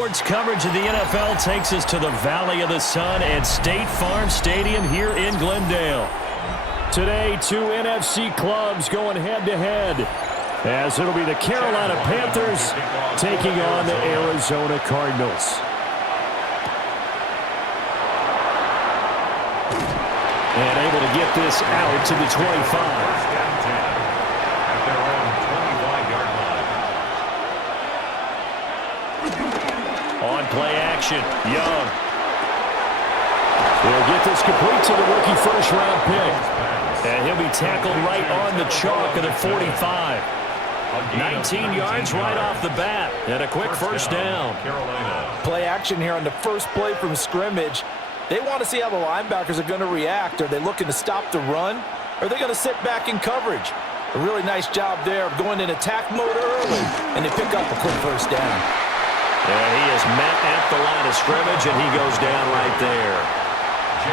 Sports coverage of the NFL takes us to the Valley of the Sun at State Farm Stadium here in Glendale. Today, two NFC clubs going head-to-head, as it'll be the Carolina Panthers taking on the Arizona Cardinals. And able to get this out to the 25. On play action, Young. They'll get this complete to the rookie first-round pick. And he'll be tackled right on the chalk of the 45. 19 yards right off the bat. And a quick first down. Play action here on the first play from scrimmage. They want to see how the linebackers are going to react. Are they looking to stop the run? Or are they going to sit back in coverage? A really nice job there of going in attack mode early. And they pick up a quick first down. And he is met at the line of scrimmage, and he goes down right there.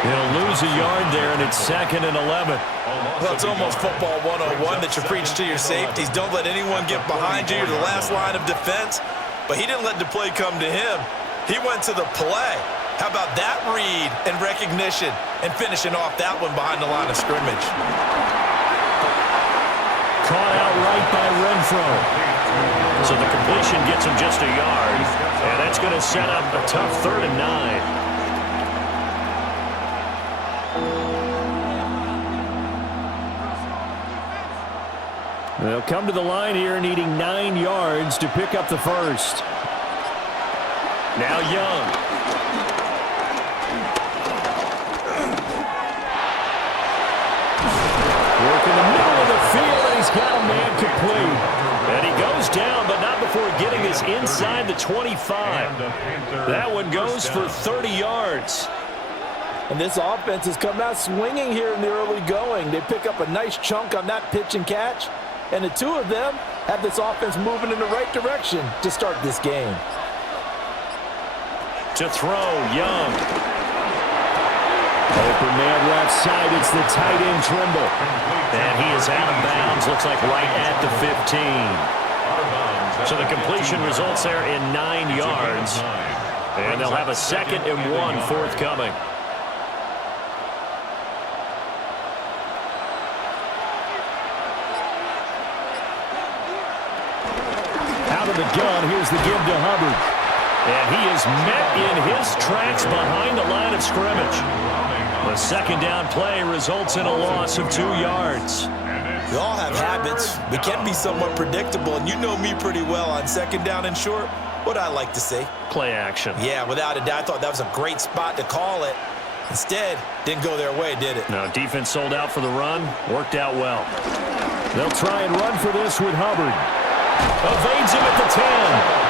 He'll lose a yard there, and it's 2nd and 11. Well, it's almost football 101 that you preach to your safeties. Don't let anyone get behind you. You're the last line of defense. But he didn't let the play come to him. He went to the play. How about that read and recognition and finishing off that one behind the line of scrimmage? Caught out right by Renfro. So the completion gets him just a yard. And that's going to set up a tough 3rd and 9. They'll come to the line here needing 9 yards to pick up the first. Now Young. Work in the middle of the field, and he's got a man complete. And he goes down, but not before getting us inside the 25. That one goes for 30 yards. And this offense has come out swinging here in the early going. They pick up a nice chunk on that pitch and catch. And the two of them have this offense moving in the right direction to start this game. To throw, Young. Open man left side, it's the tight end Trimble. And he is out of bounds, looks like right at the 15. So the completion results there in 9 yards. And they'll have a 2nd and 1 forthcoming. Out of the gun, here's the give to Hubbard. And he is met in his tracks behind the line of scrimmage. The 2nd down play results in a loss of 2 yards. We all have habits. We can be somewhat predictable, and you know me pretty well on 2nd down and short. What I like to say? Play action. Yeah, without a doubt, I thought that was a great spot to call it. Instead, didn't go their way, did it? No, defense sold out for the run. Worked out well. They'll try and run for this with Hubbard. Evades him at the 10.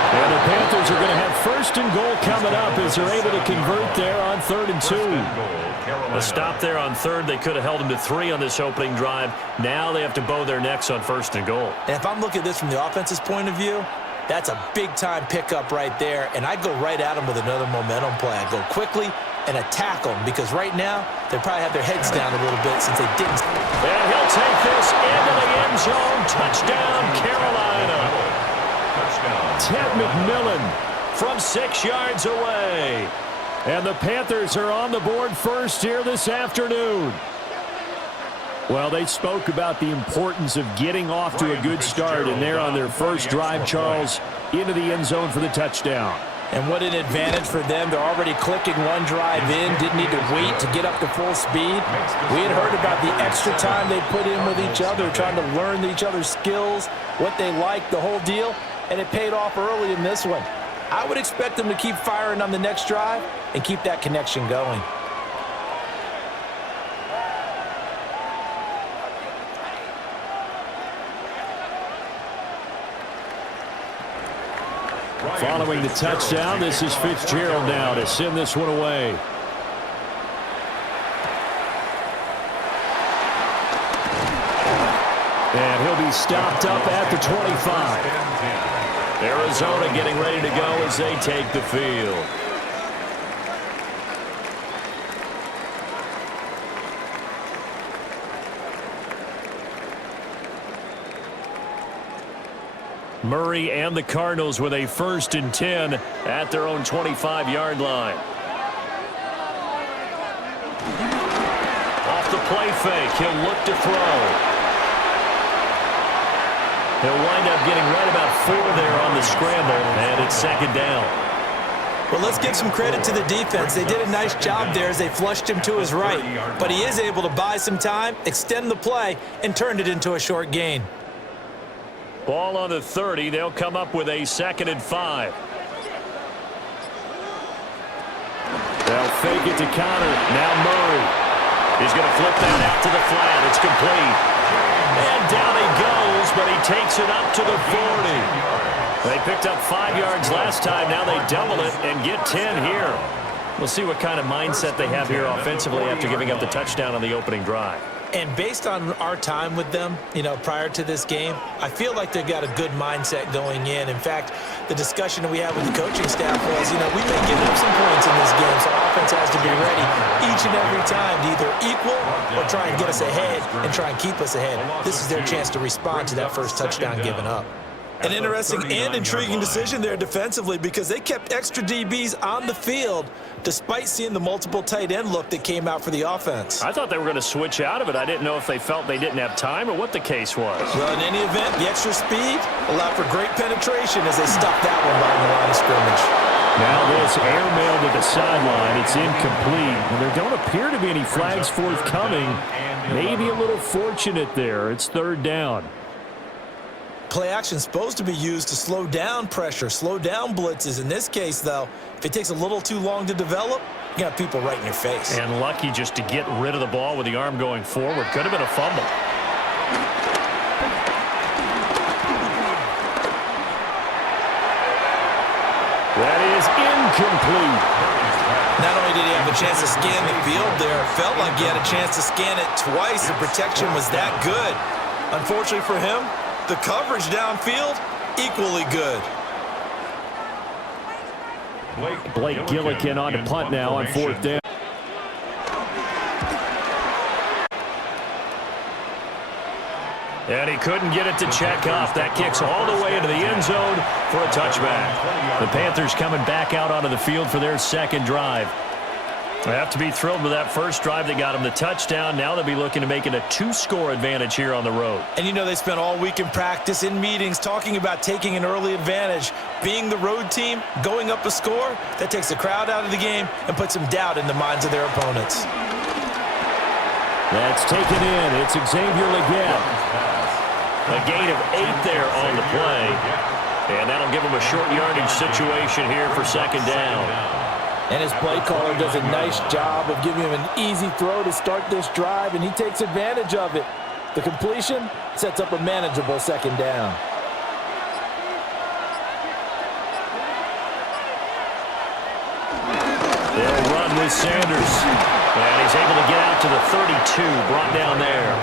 And the Panthers are going to have 1st and goal coming up as they're able to convert there on 3rd and 2. A stop there on 3rd. They could have held him to 3 on this opening drive. Now they have to bow their necks on 1st and goal. And if I'm looking at this from the offense's point of view, that's a big-time pickup right there. And I go right at them with another momentum play. I go quickly and attack them because right now they probably have their heads down a little bit since they didn't. And he'll take this into the end zone. Touchdown, Carolina. Ted McMillan from 6 yards away. And the Panthers are on the board first here this afternoon. Well, they spoke about the importance of getting off to a good start, and they're on their first drive, Charles, into the end zone for the touchdown. And what an advantage for them. They're already clicking one drive in, didn't need to wait to get up to full speed. We had heard about the extra time they put in with each other, trying to learn each other's skills, what they like, the whole deal, and it paid off early in this one. I would expect them to keep firing on the next drive and keep that connection going. Following the touchdown, this is Fitzgerald now to send this one away. And he'll be stopped up at the 25. Arizona getting ready to go as they take the field. Murray and the Cardinals with a 1st and 10 at their own 25-yard line. Off the play fake, he'll look to throw. He'll wind up getting right about 4 there on the scramble, and it's 2nd down. Well, let's give some credit to the defense. They did a nice job there as they flushed him to his right. But he is able to buy some time, extend the play, and turn it into a short gain. Ball on the 30. They'll come up with a 2nd and 5. They'll fake it to counter. Now Murray. He's going to flip that out to the flat. It's complete. And down he goes, but he takes it up to the 40. They picked up 5 yards last time. Now they double it and get 10 here. We'll see what kind of mindset they have here offensively after giving up the touchdown on the opening drive. And based on our time with them, prior to this game, I feel like they've got a good mindset going in. In fact, the discussion that we had with the coaching staff was, we may give up some points in this game, so our offense has to be ready each and every time to either equal or try and get us ahead and try and keep us ahead. This is their chance to respond to that first touchdown given up. An interesting and intriguing decision there defensively because they kept extra DBs on the field despite seeing the multiple tight end look that came out for the offense. I thought they were going to switch out of it. I didn't know if they felt they didn't have time or what the case was. Well, in any event, the extra speed allowed for great penetration as they stopped that one by the line of scrimmage. Now this airmail to the sideline. It's incomplete. And there don't appear to be any flags forthcoming. Maybe a little fortunate there. It's 3rd down. Play action is supposed to be used to slow down pressure, slow down blitzes. In this case, though, if it takes a little too long to develop, you got people right in your face. And lucky just to get rid of the ball with the arm going forward. Could have been a fumble. That is incomplete. Not only did he have a chance to scan the field there, it felt like he had a chance to scan it twice. The protection was that good. Unfortunately for him, the coverage downfield, equally good. Blake Gillikin on to punt now on 4th down. And he couldn't get it to check off. That kicks all the way into the end zone for a touchback. The Panthers coming back out onto the field for their 2nd drive. They have to be thrilled with that first drive. They got him the touchdown. Now they'll be looking to make it a 2-score advantage here on the road. And they spent all week in practice, in meetings, talking about taking an early advantage. Being the road team, going up a score, that takes the crowd out of the game and puts some doubt in the minds of their opponents. That's taken in. It's Xavier Leggett. A gain of 8 there on the play. And that'll give him a short yardage situation here for 2nd down. And his play caller does a nice job of giving him an easy throw to start this drive, and he takes advantage of it. The completion sets up a manageable 2nd down. They'll run with Sanders. And he's able to get out to the 32, brought down there.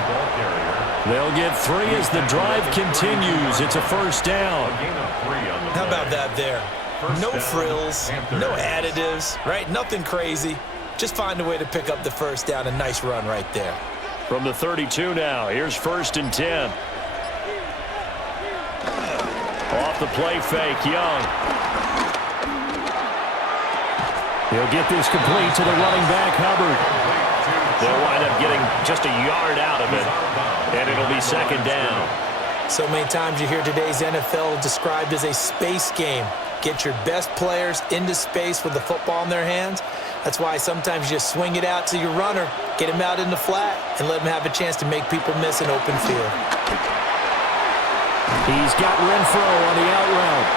They'll get 3 as the drive continues. It's a 1st down. How about that there? No frills, no additives, right? Nothing crazy. Just find a way to pick up the 1st down. A nice run right there. From the 32 now, here's 1st and 10. Off the play fake, Young. He'll get this complete to the running back, Hubbard. They'll wind up getting just a yard out of it, and it'll be 2nd down. So many times you hear today's NFL described as a space game. Get your best players into space with the football in their hands. That's why sometimes you just swing it out to your runner, get him out in the flat, and let him have a chance to make people miss an open field. He's got Renfro on the out route.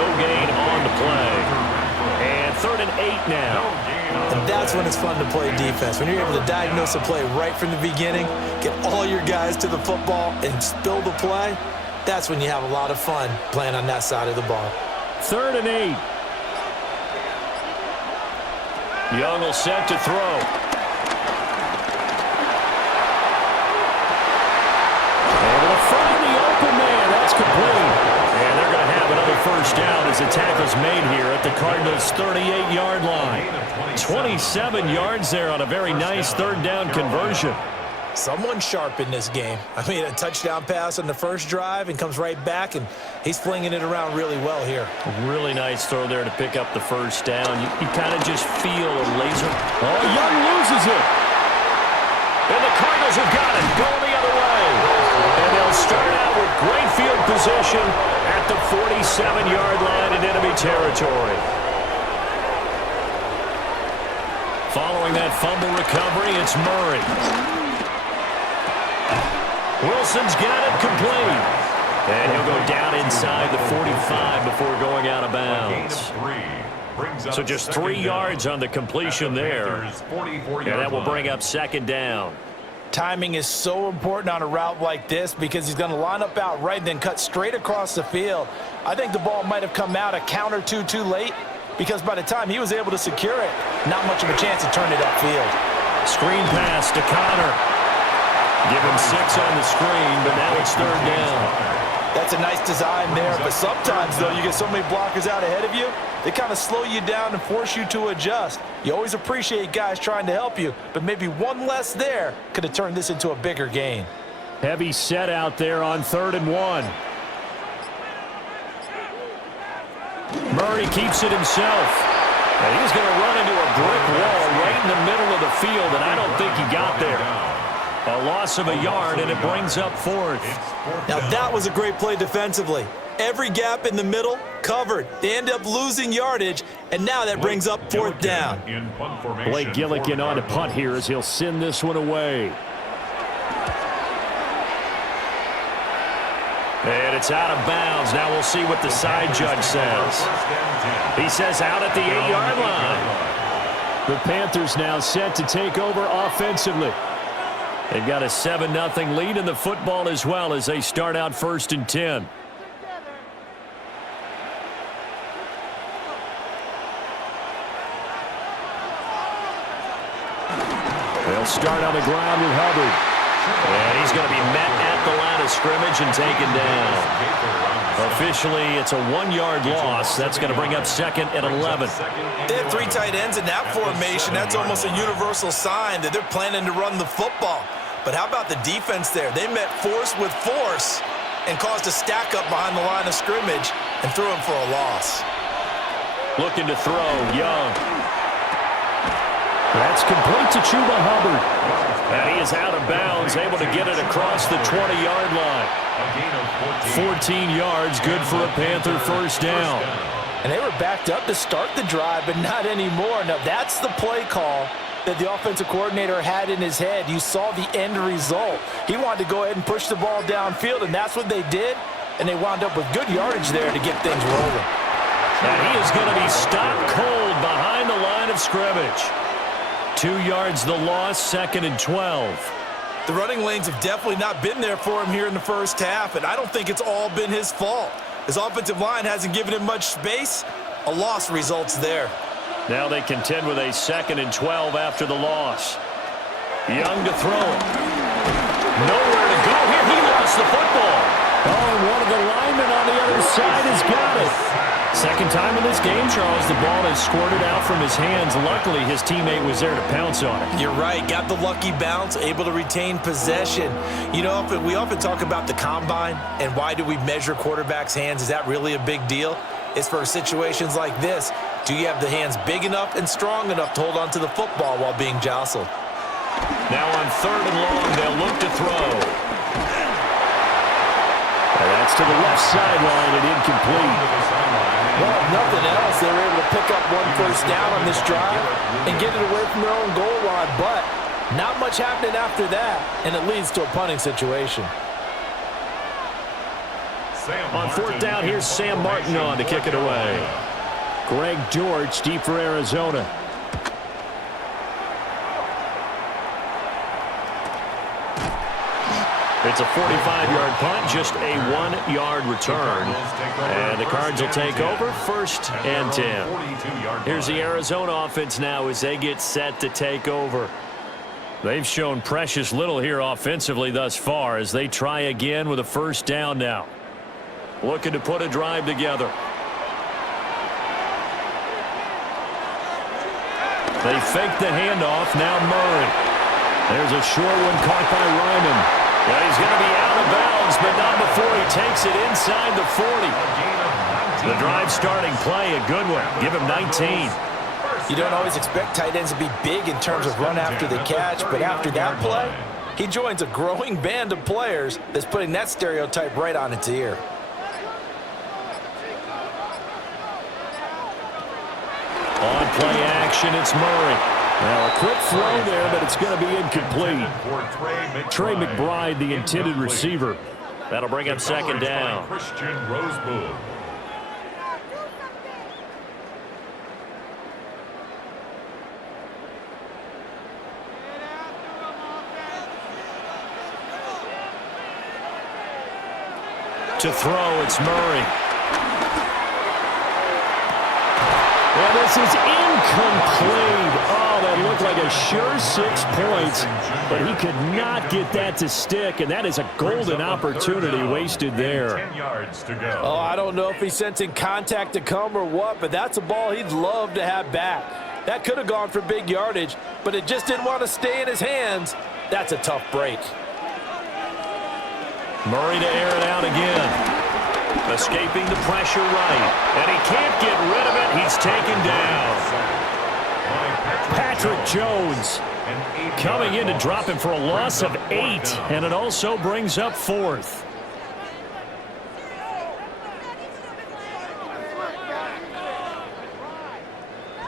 No gain on the play. And 3rd and 8 now. And that's when it's fun to play defense. When you're able to diagnose a play right from the beginning, get all your guys to the football, and spill the play, that's when you have a lot of fun playing on that side of the ball. 3rd and 8. Young will set to throw. Able to find the open man. That's complete. And they're going to have another 1st down as the tackle's made here at the Cardinals' 38-yard line. 27 yards there on a very nice 3rd down conversion. Someone sharp in this game. I mean, a touchdown pass on the first drive and comes right back, and he's flinging it around really well here. A really nice throw there to pick up the first down. You kind of just feel a laser. Oh, Young loses it. And the Cardinals have got it, going the other way. And they'll start out with great field position at the 47-yard line in enemy territory. Following that fumble recovery, it's Murray. Wilson's got it complete. And he'll go down inside the 45 before going out of bounds. So just 3 yards on the completion there. And that will bring up second down. Timing is so important on a route like this because he's going to line up out right and then cut straight across the field. I think the ball might have come out a count or two too late because by the time he was able to secure it, not much of a chance to turn it upfield. Screen pass to Connor. Give him 6 on the screen, but now it's third down. That's a nice design there, but sometimes, though, you get so many blockers out ahead of you, they kind of slow you down and force you to adjust. You always appreciate guys trying to help you, but maybe one less there could have turned this into a bigger gain. Heavy set out there on 3rd and 1. Murray keeps it himself. And he's going to run into a brick wall right in the middle of the field, and I don't think he got there. A loss of a yard, and it brings up 4th. Now, that was a great play defensively. Every gap in the middle covered. They end up losing yardage, and now that brings up 4th down. Blake Gillikin on to punt here as he'll send this one away. And it's out of bounds. Now we'll see what the side judge says. He says out at the 8-yard line. The Panthers now set to take over offensively. They've got a 7-0 lead in the football as well as they start out 1st and 10. They'll start on the ground with Hubbard. And he's going to be met at the line of scrimmage and taken down. Officially, it's a 1-yard loss. That's going to bring up 2nd and 11. They had 3 tight ends in that formation. That's almost a universal sign that they're planning to run the football. But how about the defense there? They met force with force and caused a stack up behind the line of scrimmage and threw him for a loss. Looking to throw, Young. That's complete to Chuba Hubbard. And he is out of bounds, able to get it across the 20-yard line. 14 yards, good for a Panther first down. And they were backed up to start the drive, but not anymore. Now, that's the play call that the offensive coordinator had in his head. You saw the end result. He wanted to go ahead and push the ball downfield, and that's what they did. And they wound up with good yardage there to get things rolling. And he is going to be stopped cold behind the line of scrimmage. 2 yards the loss, 2nd and 12. The running lanes have definitely not been there for him here in the first half, and I don't think it's all been his fault. His offensive line hasn't given him much space. A loss results there. Now they contend with a 2nd and 12 after the loss. Young to throw it. Nowhere to go here. He lost the football. Oh, and one of the linemen on the other side has got it. Second time in this game, Charles, the ball has squirted out from his hands. Luckily, his teammate was there to pounce on it. You're right. Got the lucky bounce, able to retain possession. You know, we often talk about the combine and why do we measure quarterbacks' hands. Is that really a big deal? It's for situations like this. Do you have the hands big enough and strong enough to hold on to the football while being jostled? Now on 3rd and long, they'll look to throw. And that's to the left sideline and incomplete. Well, if nothing else, they were able to pick up 1 first down on this drive and get it away from their own goal line, but not much happening after that, and it leads to a punting situation. On 4th down, here's Sam Martin on to kick it away. Greg George deep for Arizona. It's a 45-yard punt, just a 1-yard return. And the Cards will take over 1st and 10. Here's the Arizona offense now as they get set to take over. They've shown precious little here offensively thus far as they try again with a 1st down now. Looking to put a drive together. They fake the handoff. Now Murray. There's a short one caught by Ryman. And he's going to be out of bounds, but not before he takes it inside the 40. The drive starting play, a good one. Give him 19. You don't always expect tight ends to be big in terms of run after the catch, but after that play, he joins a growing band of players that's putting that stereotype right on its ear. On play action, it's Murray. Now, a quick throw there, but it's going to be incomplete. Trey McBride, the intended receiver. That'll bring up second down. To throw, it's Murray. And this is incomplete. Oh, that looked like a sure 6 points, but he could not get that to stick, and that is a golden opportunity wasted there. Oh, I don't know if he's sensing contact to come or what, but that's a ball he'd love to have back. That could have gone for big yardage, but it just didn't want to stay in his hands. That's a tough break. Murray to air it out again. Escaping the pressure right. And he can't get rid of it. He's taken down. Patrick Jones coming in to drop him for a loss of 8. And it also brings up 4th.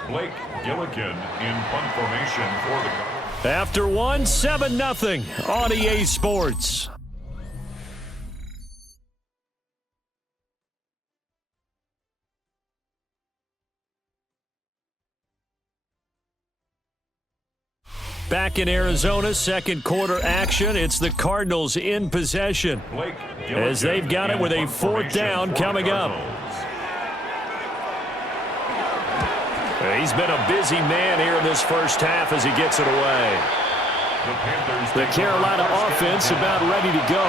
Blake Gillikin in punt formation for the... After one, 7-0 on EA Sports. Back in Arizona, second quarter action. It's the Cardinals in possession as they've got it with a 4th down coming up. He's been a busy man here in this first half as he gets it away. The Carolina offense about ready to go.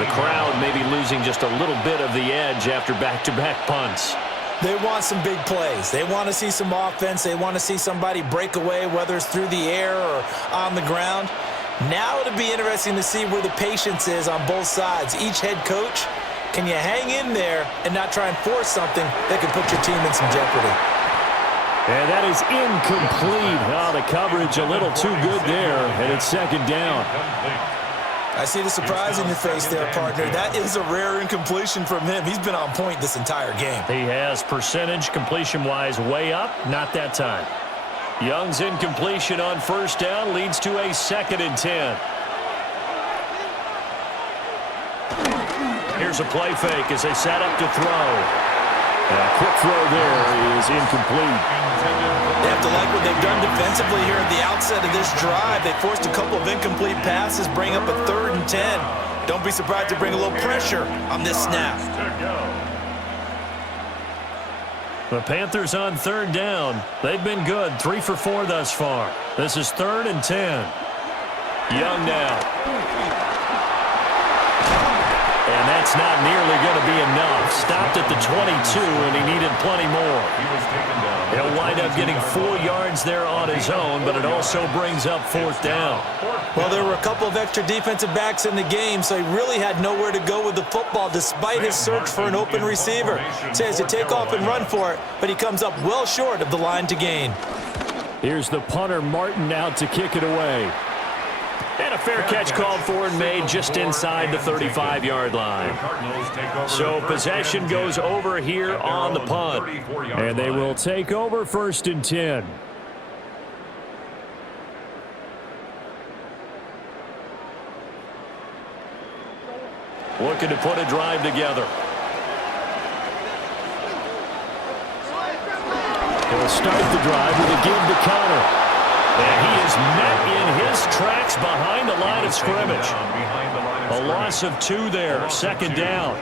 The crowd maybe losing just a little bit of the edge after back-to-back punts. They want some big plays. They want to see some offense. They want to see somebody break away, whether it's through the air or on the ground. Now it'll be interesting to see where the patience is on both sides. Each head coach, can you hang in there and not try and force something that could put your team in some jeopardy? And that is incomplete. Oh, the coverage a little too good there, and it's second down. I see the surprise in your face there, partner. That is a rare incompletion from him. He's been on point this entire game. He has percentage completion-wise way up, not that time. Young's incompletion on first down leads to a 2nd and 10. Here's a play fake as they set up to throw. And a quick throw there is incomplete. They have to like what they've done defensively here at the outset of this drive. They forced a couple of incomplete passes, bring up a 3rd and 10. Don't be surprised to bring a little pressure on this snap. The Panthers on 3rd down. They've been good, 3 for 4 thus far. This is 3rd and 10. Young now. And that's not nearly going to be enough. Stopped at the 22, and he needed plenty more. He'll wind up getting 4 yards there on his own, but it also brings up 4th down. Well, there were a couple of extra defensive backs in the game, so he really had nowhere to go with the football despite his search for an open receiver. So he has to take off and run for it, but he comes up well short of the line to gain. Here's the punter, Martin, out to kick it away. And a fair catch called for and made just inside the 35-yard line. So possession goes over here on the punt. And they will take over 1st and 10. Looking to put a drive together. He'll start the drive with a give to Connor. And he is met in his tracks behind the line of scrimmage. A loss of 2 there, 2nd down.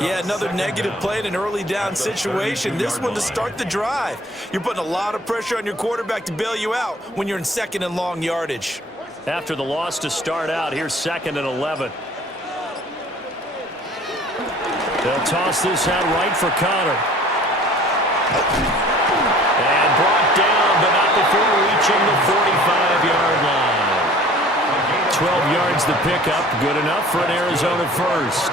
Yeah, another negative play in an early down situation. This one to start the drive. You're putting a lot of pressure on your quarterback to bail you out when you're in 2nd and long yardage. After the loss to start out, here's 2nd and 11. They'll toss this out right for Connor. And brought down, but not before reaching the 45-yard line. records the pickup. Good enough for an Arizona first.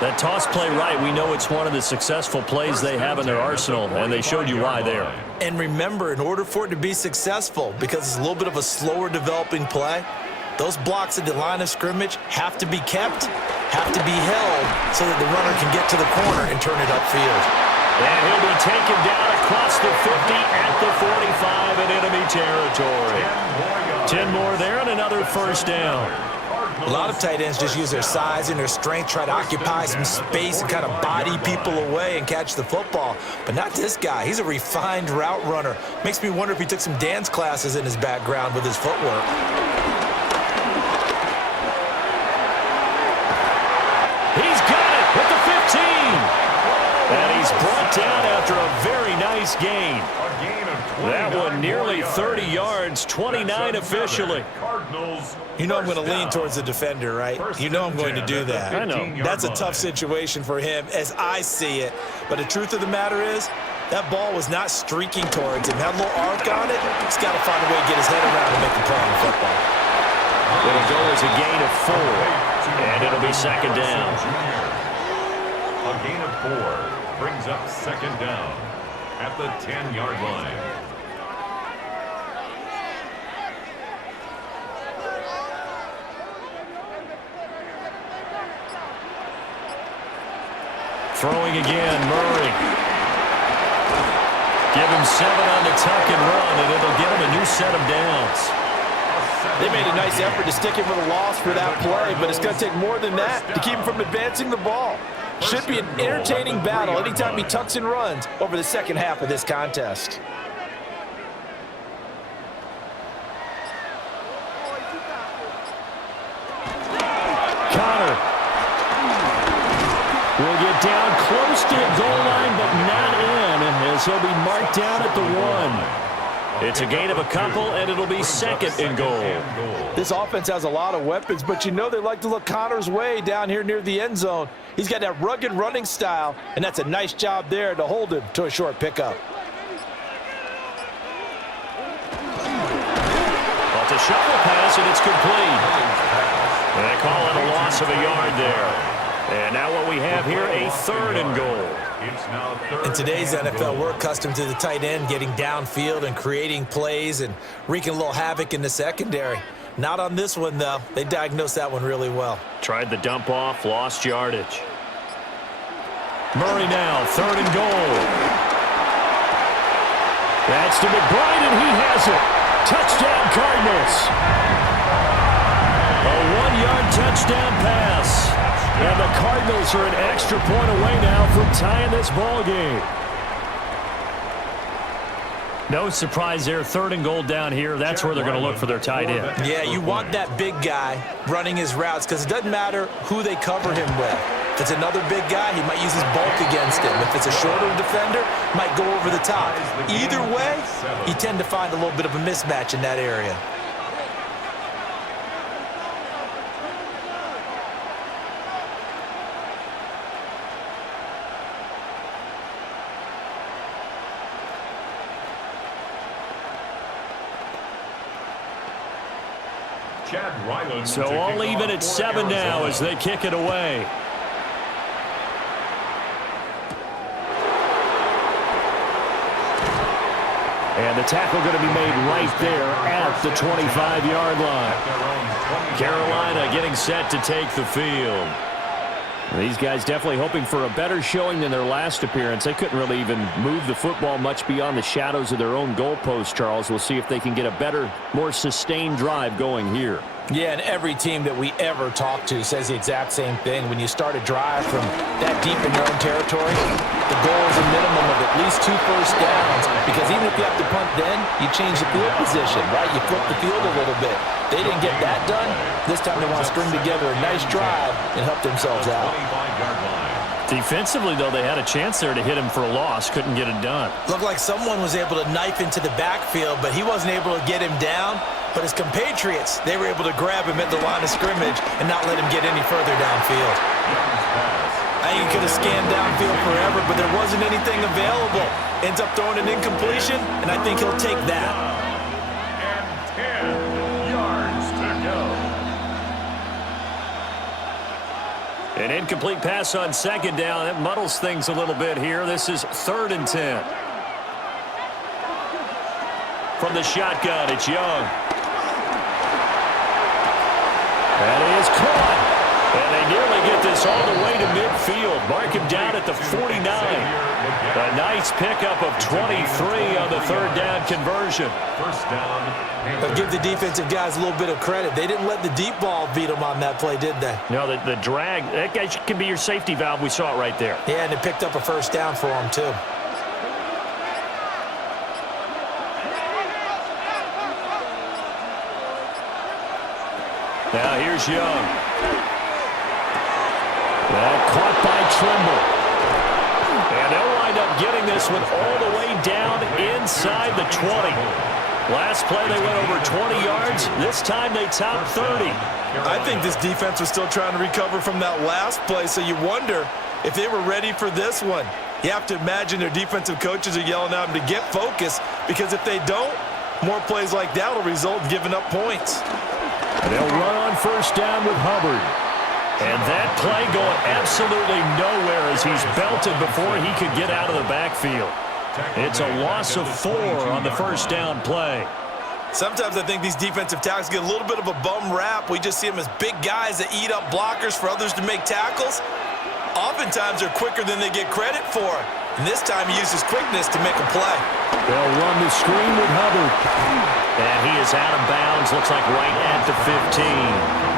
That toss play right, we know it's one of the successful plays they have in their arsenal, and they showed you why there. And remember, in order for it to be successful, because it's a little bit of a slower developing play, those blocks at the line of scrimmage have to be kept, have to be held, so that the runner can get to the corner and turn it upfield. And he'll be taken down across the 50 at the 45 in enemy territory. 10 more there and another first down. A lot of tight ends just use their size and their strength, try to occupy some space and kind of body people away and catch the football. But not this guy. He's a refined route runner. Makes me wonder if he took some dance classes in his background with his footwork. He's got it at the 15. And he's brought down after a very nice gain. That one nearly 30 yards, 29 officially. You know I'm going to lean towards the defender, right? You know I'm going to do that. I know. That's a tough situation for him as I see it. But the truth of the matter is, that ball was not streaking towards him. Had a little arc on it. He's got to find a way to get his head around and make the play on the football. It'll go as a gain of 4, and it'll be second down. A gain of 4 brings up second down at the 10-yard line. Throwing again, Murray. Give him 7 on the tuck and run, and it'll get him a new set of downs. They made a nice effort to stick him with a loss for that play, but it's going to take more than that to keep him from advancing the ball. Should be an entertaining battle anytime he tucks and runs over the second half of this contest. Connor will get down close to the goal line, but not in, as he'll be marked down at the 1. It's a gain of a couple, and it'll be second and goal. This offense has a lot of weapons, but you know they like to look Connor's way down here near the end zone. He's got that rugged running style, and that's a nice job there to hold him to a short pickup. Well, it's a shuffle pass, and it's complete. And they call it a loss of a yard there. And now what we have here, a third and goal. In today's NFL, we're accustomed to the tight end getting downfield and creating plays and wreaking a little havoc in the secondary. Not on this one, though. They diagnosed that one really well. Tried the dump off, lost yardage. Murray now, third and goal. That's to McBride, and he has it. Touchdown, Cardinals. A 1-yard touchdown pass. And the Cardinals are an extra point away now from tying this ball game. No surprise there, third and goal down here. That's where they're going to look for their tight end. Yeah, you want that big guy running his routes because it doesn't matter who they cover him with. If it's another big guy, he might use his bulk against him. If it's a shorter defender, might go over the top. Either way, you tend to find a little bit of a mismatch in that area. So all even at 7 now as they kick it away. And the tackle going to be made right there at the 25-yard line. Carolina getting set to take the field. These guys definitely hoping for a better showing than their last appearance. They couldn't really even move the football much beyond the shadows of their own goalpost, Charles. We'll see if they can get a better, more sustained drive going here. Yeah, and every team that we ever talk to says the exact same thing. When you start a drive from that deep in your own territory, the goal is a minimum of at least 2 first downs, because even if you have to punt then, you change the field position, right? You flip the field a little bit. They didn't get that done. This time they want to string together a nice drive and help themselves out. Defensively, though, they had a chance there to hit him for a loss. Couldn't get it done. Looked like someone was able to knife into the backfield, but he wasn't able to get him down. But his compatriots, they were able to grab him at the line of scrimmage and not let him get any further downfield. I think he could have scanned downfield forever, but there wasn't anything available. Ends up throwing an incompletion, and I think he'll take that. And 10 yards to go. An incomplete pass on second down. That muddles things a little bit here. This is 3rd and 10. From the shotgun, it's Young. That is caught. And they nearly get this all the way to midfield. Mark him down at the 49. A nice pickup of 23 on the 3rd down conversion. First down. But give the defensive guys a little bit of credit. They didn't let the deep ball beat them on that play, did they? No, the drag, that guy can be your safety valve. We saw it right there. Yeah, and it picked up a first down for them, too. Now here's Young. Caught by Trimble. And they'll wind up getting this one all the way down inside the 20. Last play they went over 20 yards. This time they topped 30. I think this defense was still trying to recover from that last play, so you wonder if they were ready for this one. You have to imagine their defensive coaches are yelling at them to get focused, because if they don't, more plays like that will result in giving up points. They'll run on first down with Hubbard. And that play going absolutely nowhere as he's belted before he could get out of the backfield. It's a loss of 4 on the first down play. Sometimes I think these defensive tackles get a little bit of a bum rap. We just see them as big guys that eat up blockers for others to make tackles. Oftentimes they're quicker than they get credit for. And this time he uses quickness to make a play. They'll run the screen with Hubbard. And he is out of bounds, looks like right at the 15.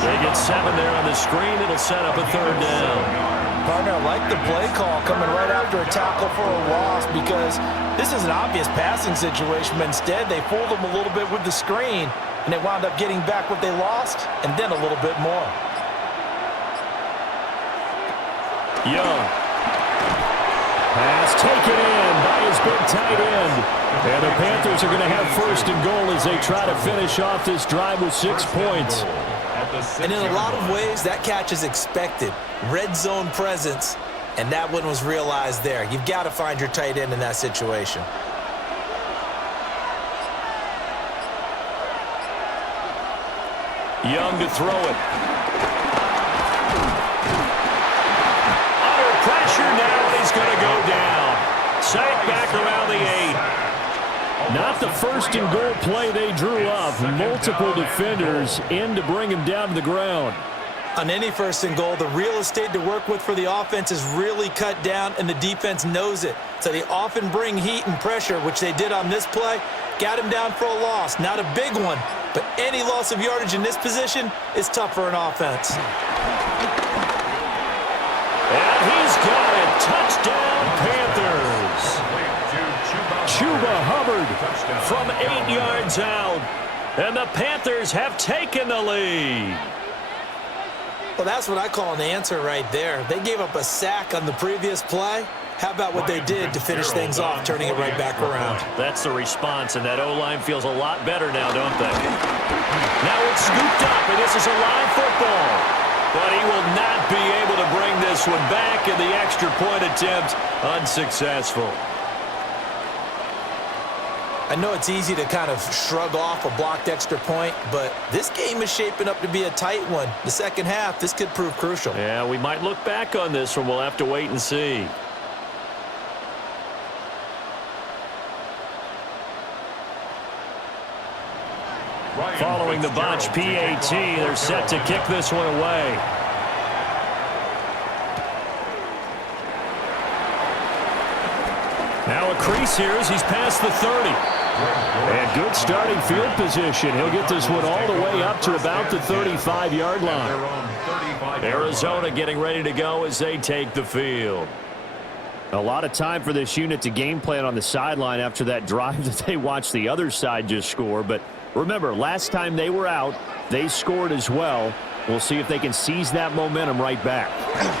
They get 7 there on the screen. It'll set up a 3rd down. Partner, I like the play call coming right after a tackle for a loss, because this is an obvious passing situation, but instead they fooled them a little bit with the screen, and they wound up getting back what they lost and then a little bit more. Young. Pass taken in by his big tight end. And the Panthers are going to have 1st and goal as they try to finish off this drive with 6 points. And in a lot of ways, that catch is expected. Red zone presence, and that one was realized there. You've got to find your tight end in that situation. Young to throw it. Under pressure now, and he's going to go down. Sacked back around the 8. Not the 1st and goal play they drew up. Multiple defenders in to bring him down to the ground. On any 1st and goal, the real estate to work with for the offense is really cut down, and the defense knows it. So they often bring heat and pressure, which they did on this play. Got him down for a loss. Not a big one, but any loss of yardage in this position is tough for an offense. And he's got it. Touchdown, Panthers. Chuba Hubbard from 8 yards out. And the Panthers have taken the lead. Well, that's what I call an answer right there. They gave up a sack on the previous play. How about what they did to finish things off, turning it right back around? That's the response, and that O-line feels a lot better now, don't they? Now it's scooped up, and this is a live football. But he will not be able to bring this one back, and the extra point attempt unsuccessful. I know it's easy to kind of shrug off a blocked extra point, but this game is shaping up to be a tight one. The second half, this could prove crucial. Yeah, we might look back on this one. We'll have to wait and see. Following the botch PAT, they're set to kick this one away. Now a crease here as he's past the 30. And good starting field position. He'll get this one all the way up to about the 35-yard line. Arizona getting ready to go as they take the field. A lot of time for this unit to game plan on the sideline after that drive that they watched the other side just score. But remember, last time they were out, they scored as well. We'll see if they can seize that momentum right back.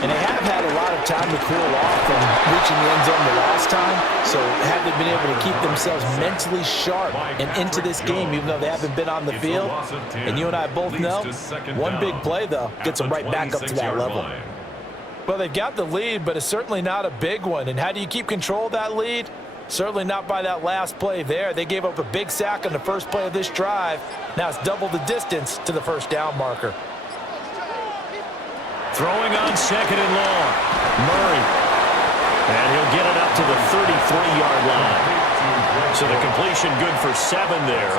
And they have had a lot of time to cool off from reaching the end zone the last time, so haven't been able to keep themselves mentally sharp and into this game, even though they haven't been on the field. And you and I both know, one big play, though, gets them right back up to that level. Well, they've got the lead, but it's certainly not a big one. And how do you keep control of that lead? Certainly not by that last play there. They gave up a big sack on the first play of this drive. Now it's double the distance to the first down marker. Throwing on second and long. Murray. And he'll get it up to the 33-yard line. So the completion good for 7 there.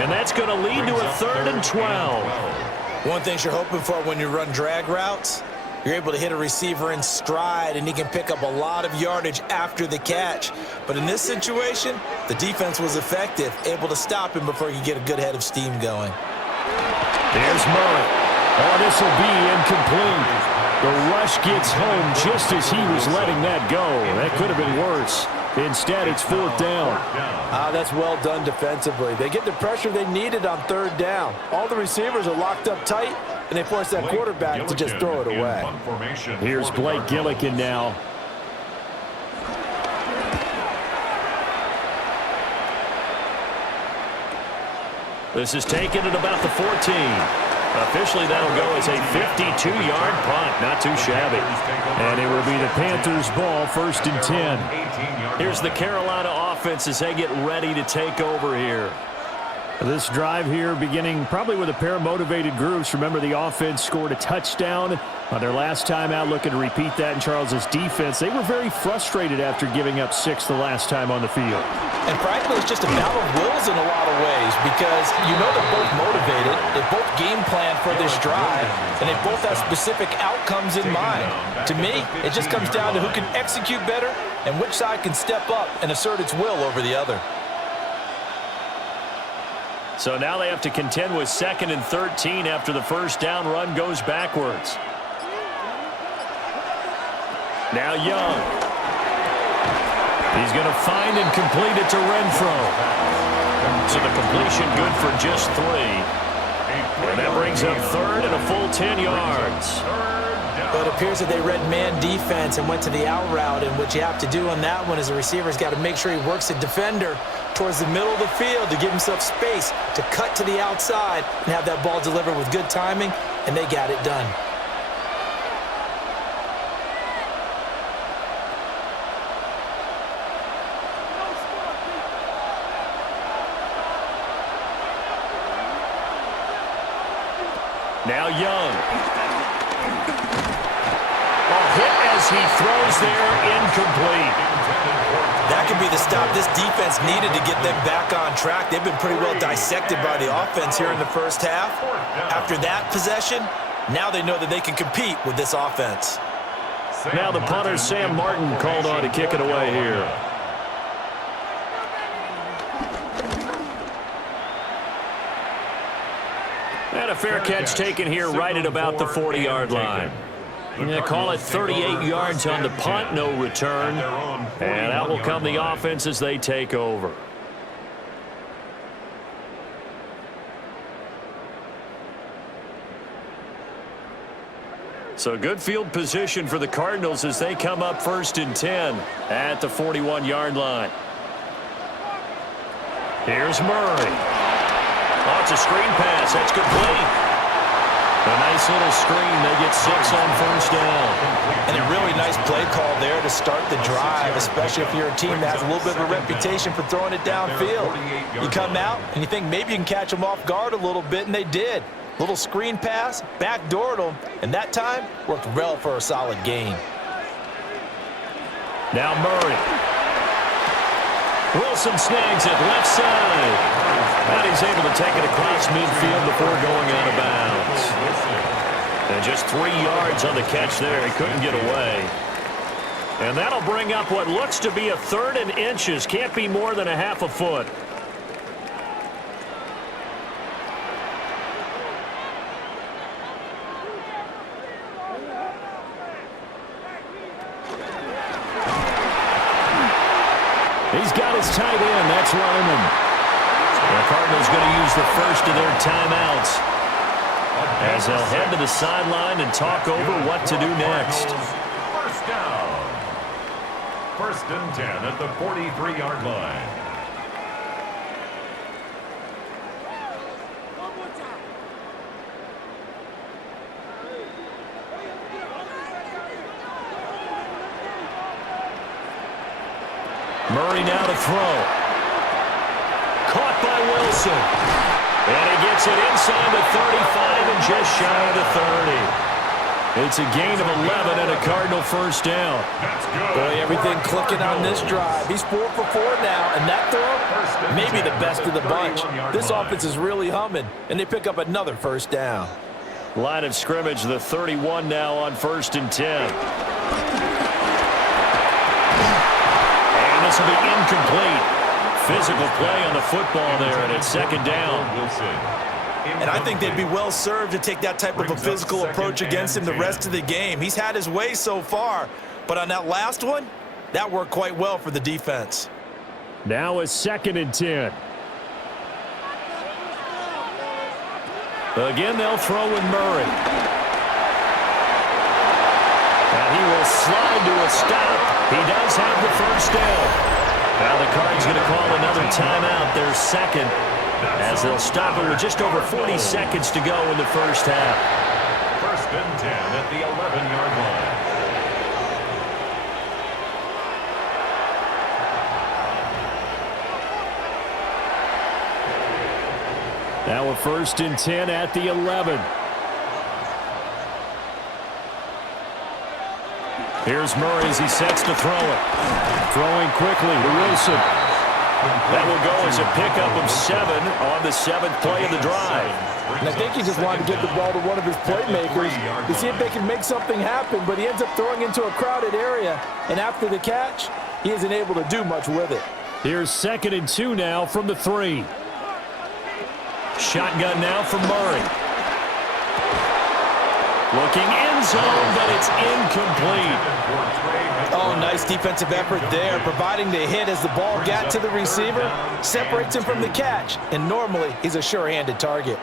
And that's going to lead to a 3rd and 12. One thing you're hoping for when you run drag routes, you're able to hit a receiver in stride, and he can pick up a lot of yardage after the catch. But in this situation, the defense was effective, able to stop him before he could get a good head of steam going. There's Murray. Oh, this will be incomplete. The rush gets home just as he was letting that go. That could have been worse. Instead, it's 4th down. That's well done defensively. They get the pressure they needed on 3rd down. All the receivers are locked up tight, and they force that quarterback to just throw it away. Here's Blake Gillikin now. This is taken at about the 14. Officially, that'll go as a 52-yard punt. Not too shabby. And it will be the Panthers' ball, 1st and 10. Here's the Carolina offense as they get ready to take over here. This drive here beginning probably with a pair of motivated groups. Remember, the offense scored a touchdown on their last time out, looking to repeat that in Charles's defense. They were very frustrated after giving up 6 the last time on the field. And frankly, it's just a battle of wills in a lot of ways because you know they're both motivated, they both game plan for this drive, and they both have specific outcomes in mind. To me, it just comes down to who can execute better and which side can step up and assert its will over the other. So now they have to contend with 2nd and 13 after the 1st down run goes backwards. Now Young. He's going to find and complete it to Renfro. So the completion good for just 3. And that brings up 3rd and a full 10 yards. But it appears that they read man defense and went to the out route, and what you have to do on that one is the receiver's got to make sure he works the defender towards the middle of the field to give himself space to cut to the outside and have that ball delivered with good timing, and they got it done. Now Young. Hit as he throws there, incomplete. That could be the stop this defense needed to get them back on track. They've been pretty well dissected by the offense here in the 1st half. After that possession, now they know that they can compete with this offense. Now the punter, Sam Martin, called on to kick it away here. And a fair catch taken here right at about the 40-yard line. Yeah, call it 38 yards on the punt, no return. And out will come the offense as they take over. So good field position for the Cardinals as they come up 1st and 10 at the 41-yard line. Here's Murray. Oh, it's a screen pass. That's complete. A nice little screen. They get 6 on 1st down. And a really nice play call there to start the drive, especially if you're a team that has a little bit of a reputation for throwing it downfield. You come out and you think maybe you can catch them off guard a little bit, and they did. Little screen pass, backdoored them, and that time worked well for a solid gain. Now Murray. Wilson snags it left side. And he's able to take it across midfield before going out of bounds. And just 3 yards on the catch there. He couldn't get away. And that'll bring up what looks to be a 3rd and inches. Can't be more than a half a foot. He's got his tight end. That's Ryman. The Cardinals going to use the 1st of their timeouts as they'll head to the sideline and talk over what to do next. 1st down. 1st and 10 at the 43-yard line. Murray now to throw. Caught by Wilson. And he gets it inside the 35 and just shy of the 30. It's a gain of 11 and a Cardinal first down. Boy, everything clicking on this drive. He's 4 for 4 now, and that throw, maybe the best of the bunch. This offense is really humming, and they pick up another first down. Line of scrimmage, the 31 now on 1st and 10. And this will be incomplete. Physical play on the football there, and it's 2nd down. And I think they'd be well served to take that type of a physical approach against him the rest of the game. He's had his way so far, but on that last one, that worked quite well for the defense. Now it's 2nd and 10. Again, they'll throw with Murray. And he will slide to a stop. He does have the first down. Now the Cards going to call another timeout, their second, as they'll stop it with just over 40 seconds to go in the first half. 1st and 10 at the 11-yard line. Now a 1st and 10 at the 11. Here's Murray as he sets to throw it. Throwing quickly to Wilson. That will go as a pickup of 7 on the 7th play of the drive. And I think he just wanted to get the ball to one of his playmakers to see if they can make something happen, but he ends up throwing into a crowded area, and after the catch, he isn't able to do much with it. Here's 2nd and 2 now from the 3. Shotgun now from Murray. Looking end zone, but it's incomplete. Oh, nice defensive effort there, providing the hit as the ball got to the receiver, separates him from the catch, and normally he's a sure-handed target.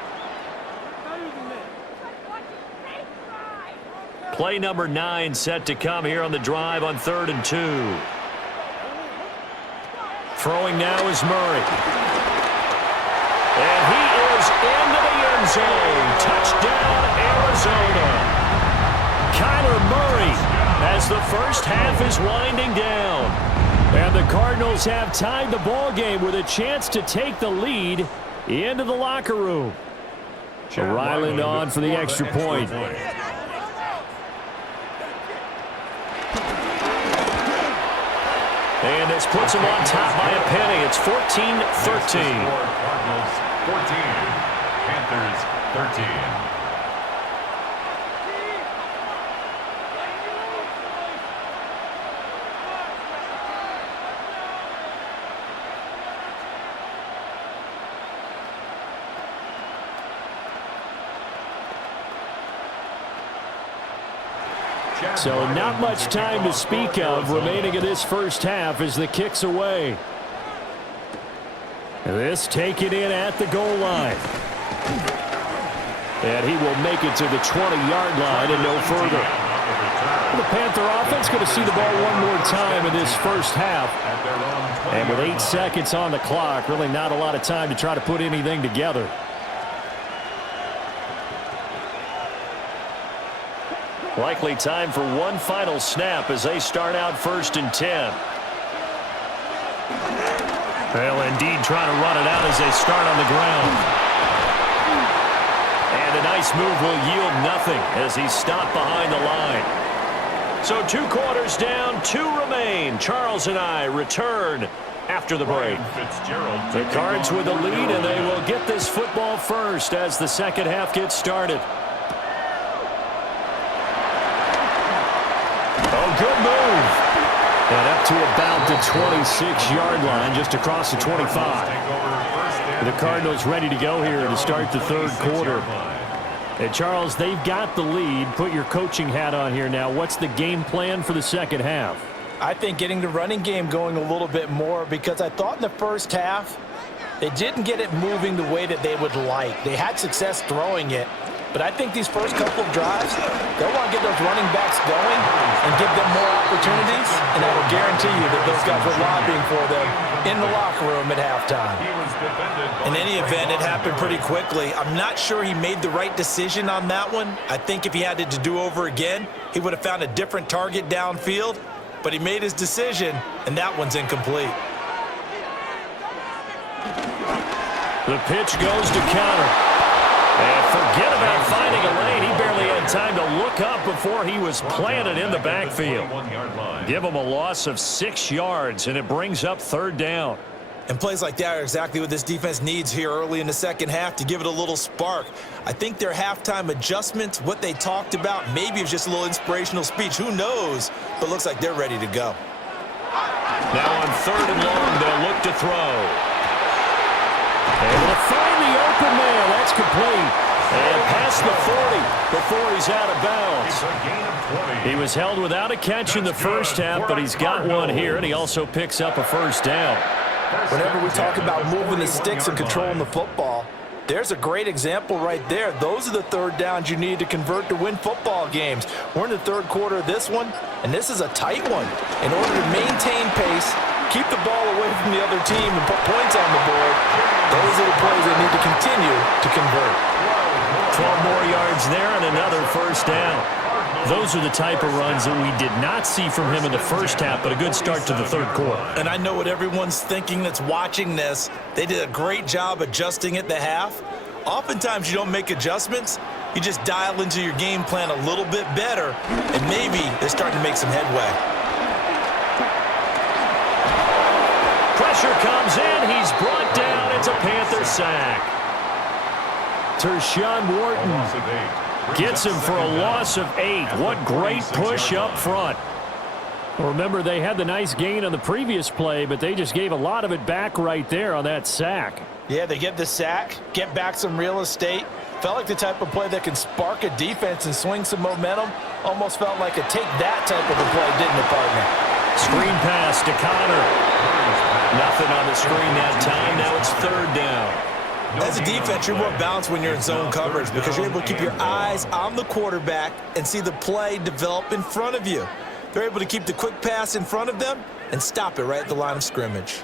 Play number 9 set to come here on the drive on 3rd and 2. Throwing now is Murray. And he is into the end zone. Touchdown, Arizona. Kyler Murray as the first half is winding down. And the Cardinals have tied the ball game with a chance to take the lead into the locker room. Ryland on for the extra point. And this puts him on top by a penny. It's 14-13. Cardinals 14, Panthers 13. So not much time to speak of remaining in this first half as the kick's away. This taken in at the goal line. And he will make it to the 20-yard line and no further. The Panther offense going to see the ball one more time in this first half. And with 8 seconds on the clock, really not a lot of time to try to put anything together. Likely time for one final snap as they start out 1st and 10. Well, indeed, trying to run it out as they start on the ground. And a nice move will yield nothing as he's stopped behind the line. So 2 quarters down, 2 remain. Charles and I return after the break. The Cards with the lead, and they will get this football first as the second half gets started. Oh, good move. And up to about the 26-yard line, just across the 25. The Cardinals ready to go here to start the 3rd quarter. And Charles, they've got the lead. Put your coaching hat on here now. What's the game plan for the second half? I think getting the running game going a little bit more, because I thought in the first half they didn't get it moving the way that they would like. They had success throwing it. But I think these first couple of drives, they'll want to get those running backs going and give them more opportunities, and I will guarantee you that those guys are lobbying for them in the locker room at halftime. In any event, it happened pretty quickly. I'm not sure he made the right decision on that one. I think if he had it to do over again, he would have found a different target downfield, but he made his decision, and that one's incomplete. The pitch goes to counter. And forget about finding a lane. He barely had had time to look up before he was planted in the backfield. Give him a loss of 6 yards, and it brings up 3rd down. And plays like that are exactly what this defense needs here early in the second half to give it a little spark. I think their halftime adjustments, what they talked about, maybe it was just a little inspirational speech. Who knows? But looks like they're ready to go. Now on 3rd and long, they'll look to throw. Able to find the open man. That's complete. And past the 40 before he's out of bounds. He was held without a catch in the first half, but he's got one here, and he also picks up a 1st down. Whenever we talk about moving the sticks and controlling the football, there's a great example right there. Those are the 3rd downs you need to convert to win football games. We're in the 3rd quarter of this one, and this is a tight one. In order to maintain pace, keep the ball away from the other team, and put points on the board, those are the plays they need to continue to convert. 12 more yards there and another 1st down. Those are the type of runs that we did not see from him in the first half, but a good start to the 3rd quarter. And I know what everyone's thinking that's watching this. They did a great job adjusting at the half. Oftentimes you don't make adjustments. You just dial into your game plan a little bit better, and maybe they're starting to make some headway. Pressure comes in. He's brought down. It's a Panther sack. Tershawn Wharton gets him for a loss of 8. What great push up front. Remember, they had the nice gain on the previous play, but they just gave a lot of it back right there on that sack. Yeah, they get the sack, get back some real estate. Felt like the type of play that can spark a defense and swing some momentum. Almost felt like a take that type of a play, didn't it, partner? Screen pass to Connor. Nothing on the screen that time. Now it's 3rd down. As a defense, you're more balanced when you're in zone coverage because you're able to keep your eyes on the quarterback and see the play develop in front of you. They're able to keep the quick pass in front of them and stop it right at the line of scrimmage.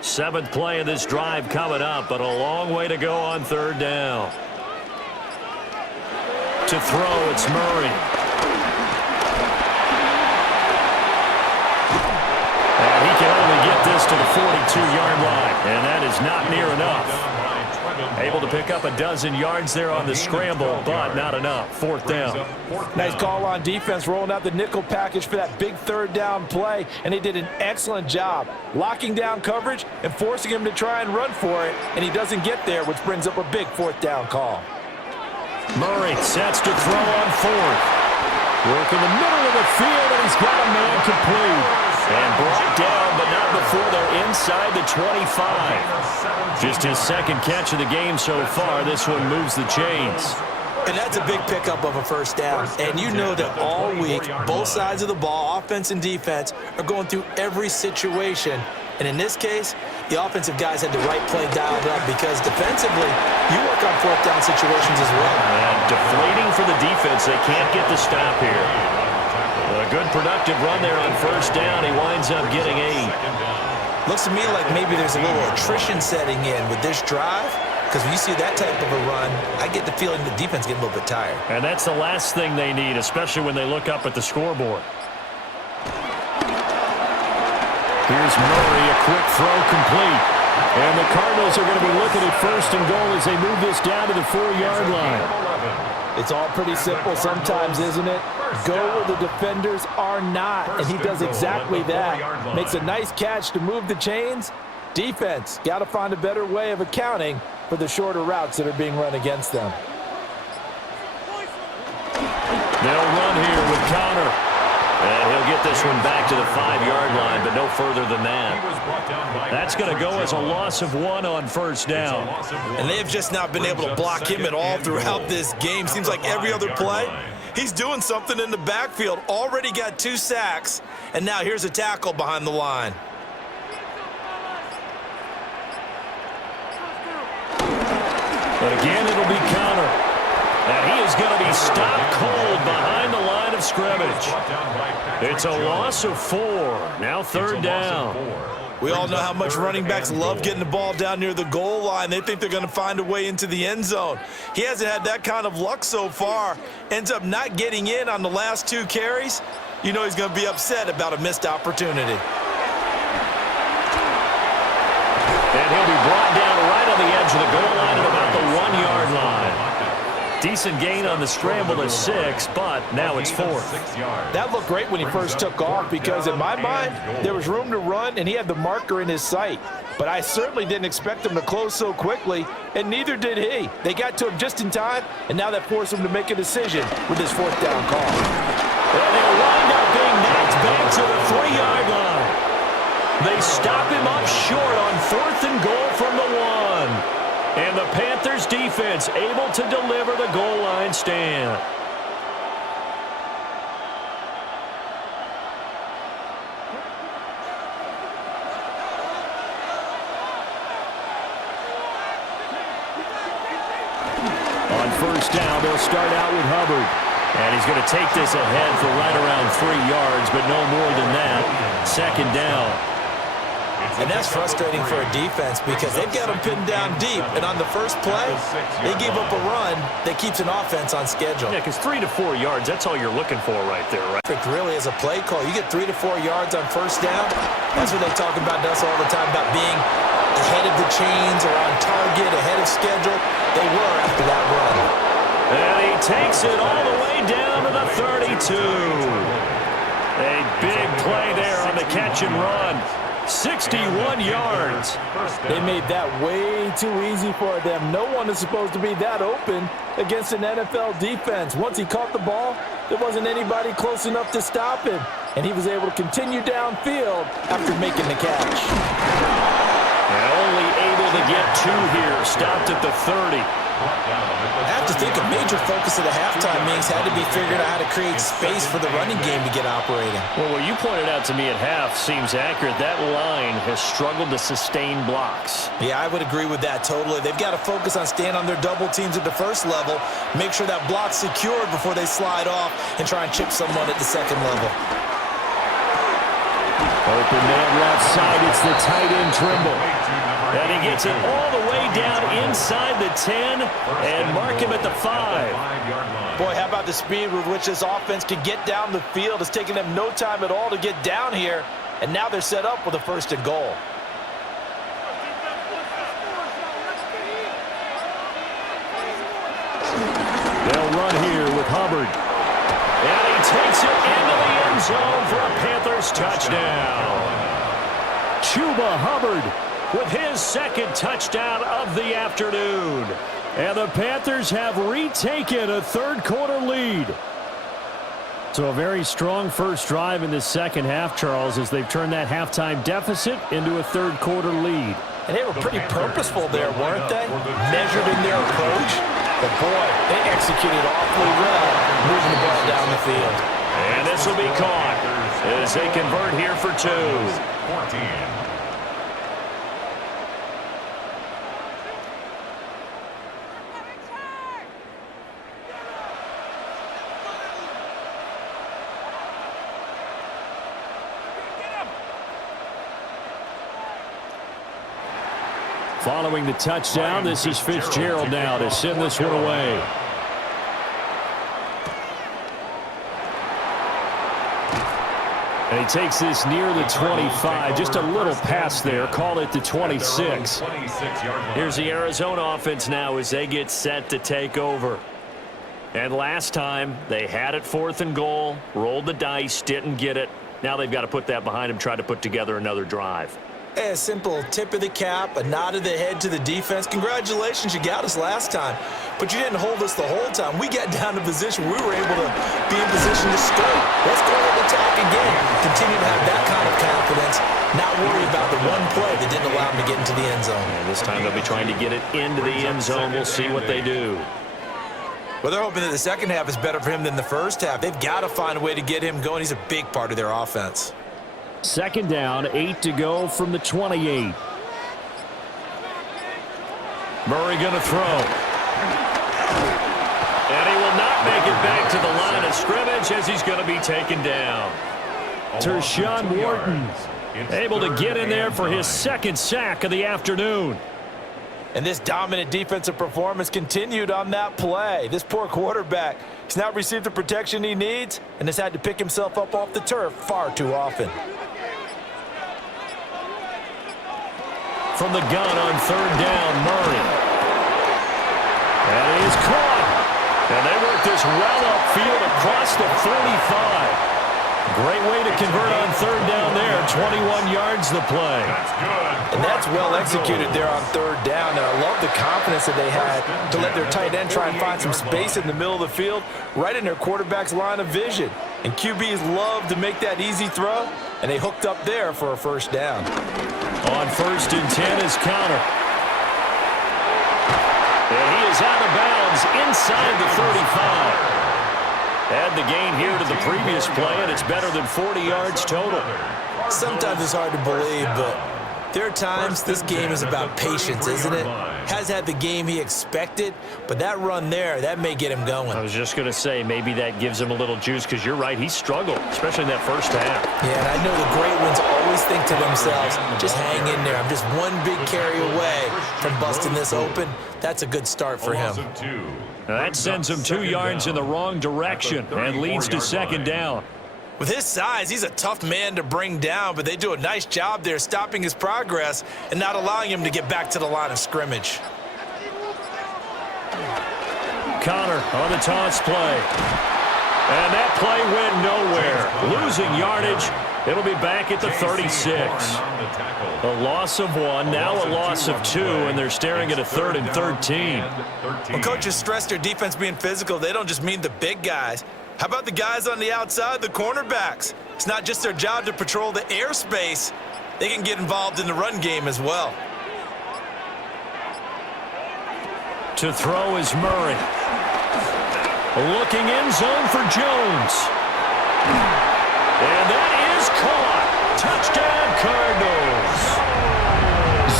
7th play of this drive coming up, but a long way to go on 3rd down. To throw, it's Murray. And he can only get this to the 42-yard line, and that is not near enough. Able to pick up a dozen yards there on the scramble, but not enough. 4th down. Nice call on defense, rolling out the nickel package for that big 3rd down play, and they did an excellent job locking down coverage and forcing him to try and run for it, and he doesn't get there, which brings up a big 4th down call. Murray sets to throw on 4th. Work in the middle of the field, and he's got a man complete. And brought down, but not before they're inside the 25. Just his 2nd catch of the game so far. This one moves the chains. And that's a big pickup of a 1st down. And you know that all week, both sides of the ball, offense and defense, are going through every situation. And in this case, the offensive guys had the right play dialed up because defensively, you work on 4th down situations as well. And deflating for the defense. They can't get the stop here. A good productive run there on 1st down. He winds up getting 8. Looks to me like maybe there's a little attrition setting in with this drive, because when you see that type of a run, I get the feeling the defense getting a little bit tired. And that's the last thing they need, especially when they look up at the scoreboard. Here's Murray, a quick throw complete. And the Cardinals are going to be looking at 1st and goal as they move this down to the 4-yard line. It's all pretty simple sometimes, isn't it? Go where the defenders are not, and he does exactly that. Makes a nice catch to move the chains. Defense, got to find a better way of accounting for the shorter routes that are being run against them. They'll run here with Connor. And he'll get this one back to the 5-yard line, but no further than that. That's going to go as a loss of 1 on 1st down. And they've just not been able to block him at all throughout this game. Seems like every other play, he's doing something in the backfield. Already got 2 sacks, and now here's a tackle behind the line. But again, it'll be Connor. And he is going to be stopped cold behind the line of scrimmage. It's a loss of 4. Now 3rd down. We all know how much running backs love getting the ball down near the goal line. They think they're going to find a way into the end zone. He hasn't had that kind of luck so far. Ends up not getting in on the last 2 carries. You know he's going to be upset about a missed opportunity. And he'll be brought down right on the edge of the goal line at about the 1-yard line. Decent gain on the scramble to 6, but now it's 4th. That looked great when he first took off because in my mind, there was room to run and he had the marker in his sight. But I certainly didn't expect him to close so quickly, and neither did he. They got to him just in time, and now that forced him to make a decision with his 4th down call. And he'll wind up being knocked back to the 3-yard line. They stop him up short on 4th and goal from the 1. And the Panthers defense able to deliver the goal line stand. On 1st down, they'll start out with Hubbard. And he's going to take this ahead for right around 3 yards, but no more than that. 2nd down. And that's frustrating for a defense because they've got them pinned down deep. And on the first play, they gave up a run that keeps an offense on schedule. Yeah, because 3 to 4 yards, that's all you're looking for right there, right? Perfect, really, as a play call. You get 3 to 4 yards on 1st down. That's what they talk about us all the time, about being ahead of the chains or on target, ahead of schedule. They were after that run. And he takes it all the way down to the 32. A big play there on the catch and run. 61 yards. They made that way too easy for them. No one is supposed to be that open against an NFL defense. Once he caught the ball, there wasn't anybody close enough to stop him. And he was able to continue downfield after making the catch. And only able to get 2 here. Stopped at the 30. I have to think a major focus of the halftime meetings had to be figuring out how to create space for the running game to get operating. Well, what you pointed out to me at half seems accurate. That line has struggled to sustain blocks. Yeah, I would agree with that totally. They've got to focus on staying on their double teams at the first level, make sure that block's secured before they slide off and try and chip someone at the second level. Open man left side. It's the tight end Trimble. And he gets it all the way down inside the 10 and mark him at the 5. Boy, how about the speed with which this offense can get down the field? It's taken them no time at all to get down here, and now they're set up with a 1st and goal. They'll run here with Hubbard. And he takes it into the end zone for a Panthers touchdown. Chuba Hubbard with his 2nd touchdown of the afternoon. And the Panthers have retaken a 3rd quarter lead. So a very strong first drive in the 2nd half, Charles, as they've turned that halftime deficit into a 3rd quarter lead. And they were pretty purposeful there, weren't they? Measured in their approach. But boy, they executed awfully well, moving the ball down the field. And this will be caught as they convert here for 2. 14. Following the touchdown, this is Fitzgerald now to send this one away. And he takes this near the 25. Just a little pass there. Call it the 26. Here's the Arizona offense now as they get set to take over. And last time, they had it 4th and goal, rolled the dice, didn't get it. Now they've got to put that behind them, try to put together another drive. A simple tip of the cap, a nod of the head to the defense. Congratulations, you got us last time. But you didn't hold us the whole time. We got down to position. We were able to be in position to score. Let's go and attack again. Continue to have that kind of confidence. Not worry about the one play that didn't allow them to get into the end zone. And this time they'll be trying to get it into the end zone. We'll see what they do. Well, they're hoping that the second half is better for him than the first half. They've got to find a way to get him going. He's a big part of their offense. 2nd down, 8 to go from the 28. Murray going to throw. And he will not make it back to the line of scrimmage as he's going to be taken down. Tershawn Wharton able to get in there for his 2nd sack of the afternoon. And this dominant defensive performance continued on that play. This poor quarterback has not received the protection he needs and has had to pick himself up off the turf far too often. From the gun on 3rd down, Murray. And he is caught. And they work this well upfield across the 45. Great way to convert on third down there. 21 yards the play. That's good. And that's well executed there on third down. And I love the confidence that they had to let their tight end try and find some space in the middle of the field, right in their quarterback's line of vision. And QBs love to make that easy throw, and they hooked up there for a first down. On 1st and 10 is Connor. And he is out of bounds inside the 35. Add the gain here to the previous play, and it's better than 40 yards total. Sometimes it's hard to believe, but there are times this game is about patience, isn't it? Has had the game he expected, but that run there, that may get him going. I was just going to say, maybe that gives him a little juice, because you're right, he struggled, especially in that first half. Yeah, and I know the great ones always think to themselves, just hang in there. I'm just one big carry away from busting this open. That's a good start for him. Now that sends him 2 yards in the wrong direction and leads to second down. With his size, he's a tough man to bring down, but they do a nice job there stopping his progress and not allowing him to get back to the line of scrimmage. Connor on the toss play. And that play went nowhere. Losing yardage. It'll be back at the 36. A loss of 1, now a loss of 2, and they're staring at a 3rd and 13. When coaches stress their defense being physical, they don't just mean the big guys. How about the guys on the outside, the cornerbacks? It's not just their job to patrol the airspace. They can get involved in the run game as well. To throw is Murray. Looking end zone for Jones. And that is caught. Touchdown, Cardinals.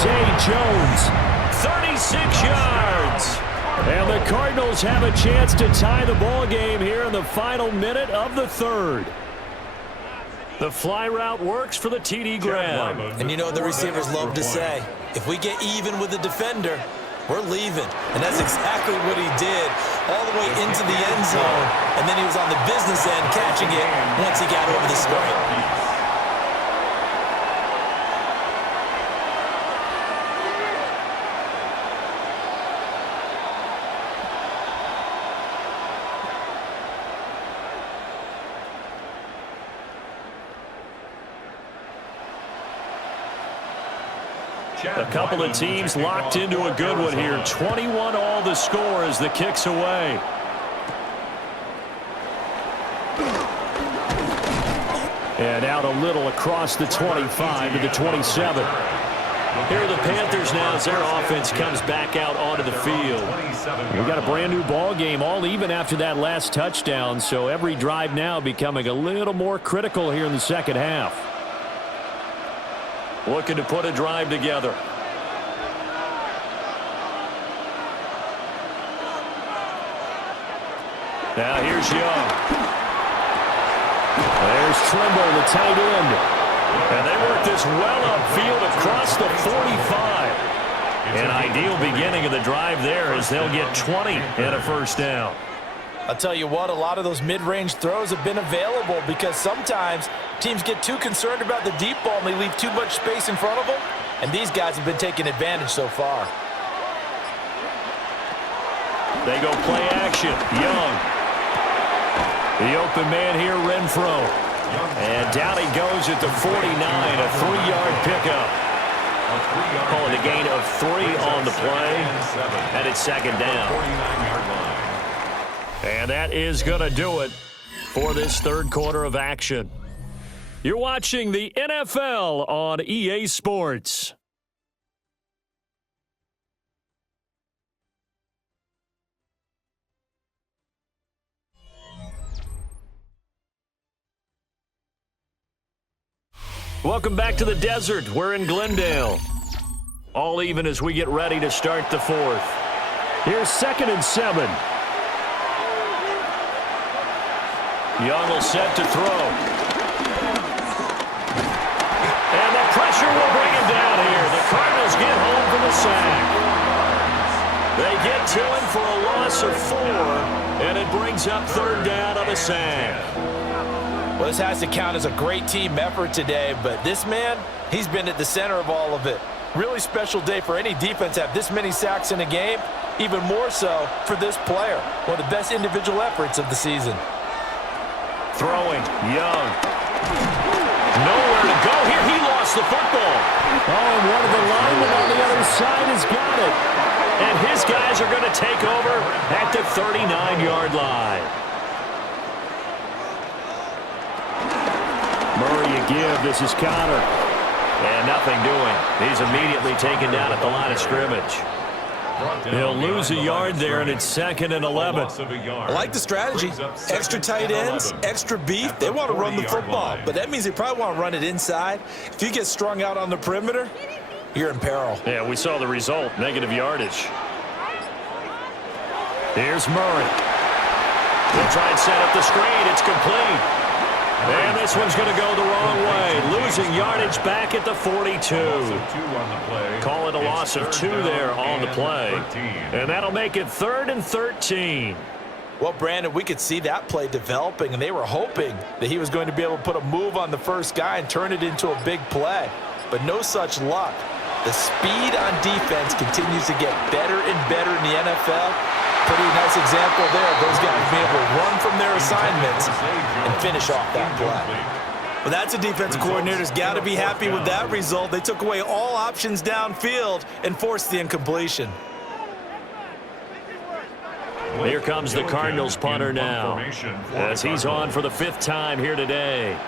Zay Jones, 36 yards. And the Cardinals have a chance to tie the ball game here in the final minute of the 3rd. The fly route works for the TD grab. And you know what the receivers love to say? If we get even with the defender, we're leaving. And that's exactly what he did all the way into the end zone. And then he was on the business end catching it once he got over the screen. A couple of teams locked into a good one here. 21 all the score as the kick's away. And out a little across the 25 to the 27. Here are the Panthers now as their offense comes back out onto the field. We've got a brand new ball game, all even after that last touchdown, so every drive now becoming a little more critical here in the second half. Looking to put a drive together. Now here's Young. There's Trimble, the tight end. And they work this well upfield across the 45. An ideal beginning of the drive there as they'll get 20 and a first down. I'll tell you what, a lot of those mid-range throws have been available because sometimes teams get too concerned about the deep ball and they leave too much space in front of them, and these guys have been taking advantage so far. They go play action. Young. The open man here, Renfro. And down he goes at the 49, a 3-yard pickup. Calling a gain of 3 on the play, and it's second down. And that is going to do it for this third quarter of action. You're watching the NFL on EA Sports. Welcome back to the desert. We're in Glendale. All even as we get ready to start the 4th. Here's 2nd and 7. Young will set to throw. And the pressure will bring him down here. The Cardinals get home from the sack. They get to him for a loss of 4, and it brings up 3rd down on the sack. Well, this has to count as a great team effort today, but this man, he's been at the center of all of it. Really special day for any defense to have this many sacks in a game, even more so for this player. One of the best individual efforts of the season. Throwing, Young. Nowhere to go here. He lost the football. Oh, and one of the linemen on the other side has got it. And his guys are going to take over at the 39-yard line. Murray a give. This is Connor. And nothing doing. He's immediately taken down at the line of scrimmage. He'll lose a yard there, and it's 2nd and 11. I like the strategy. Extra tight ends, extra beef. They want to run the football, but that means they probably want to run it inside. If you get strung out on the perimeter, you're in peril. Yeah, we saw the result, negative yardage. Here's Murray. He'll try and set up the screen. It's complete. And this one's going to go the wrong way. Losing yardage back at the 42. Call it a loss of 2 there on the play. And that'll make it 3rd and 13. Well, Brandon, we could see that play developing, and they were hoping that he was going to be able to put a move on the first guy and turn it into a big play. But no such luck. The speed on defense continues to get better and better in the NFL. Pretty nice example there of those guys being able to run from their assignments and finish off that play. Well, that's a defensive coordinator's got to be happy with that result. They took away all options downfield and forced the incompletion. Here comes the Cardinals punter now, as he's on for the 5th time here today.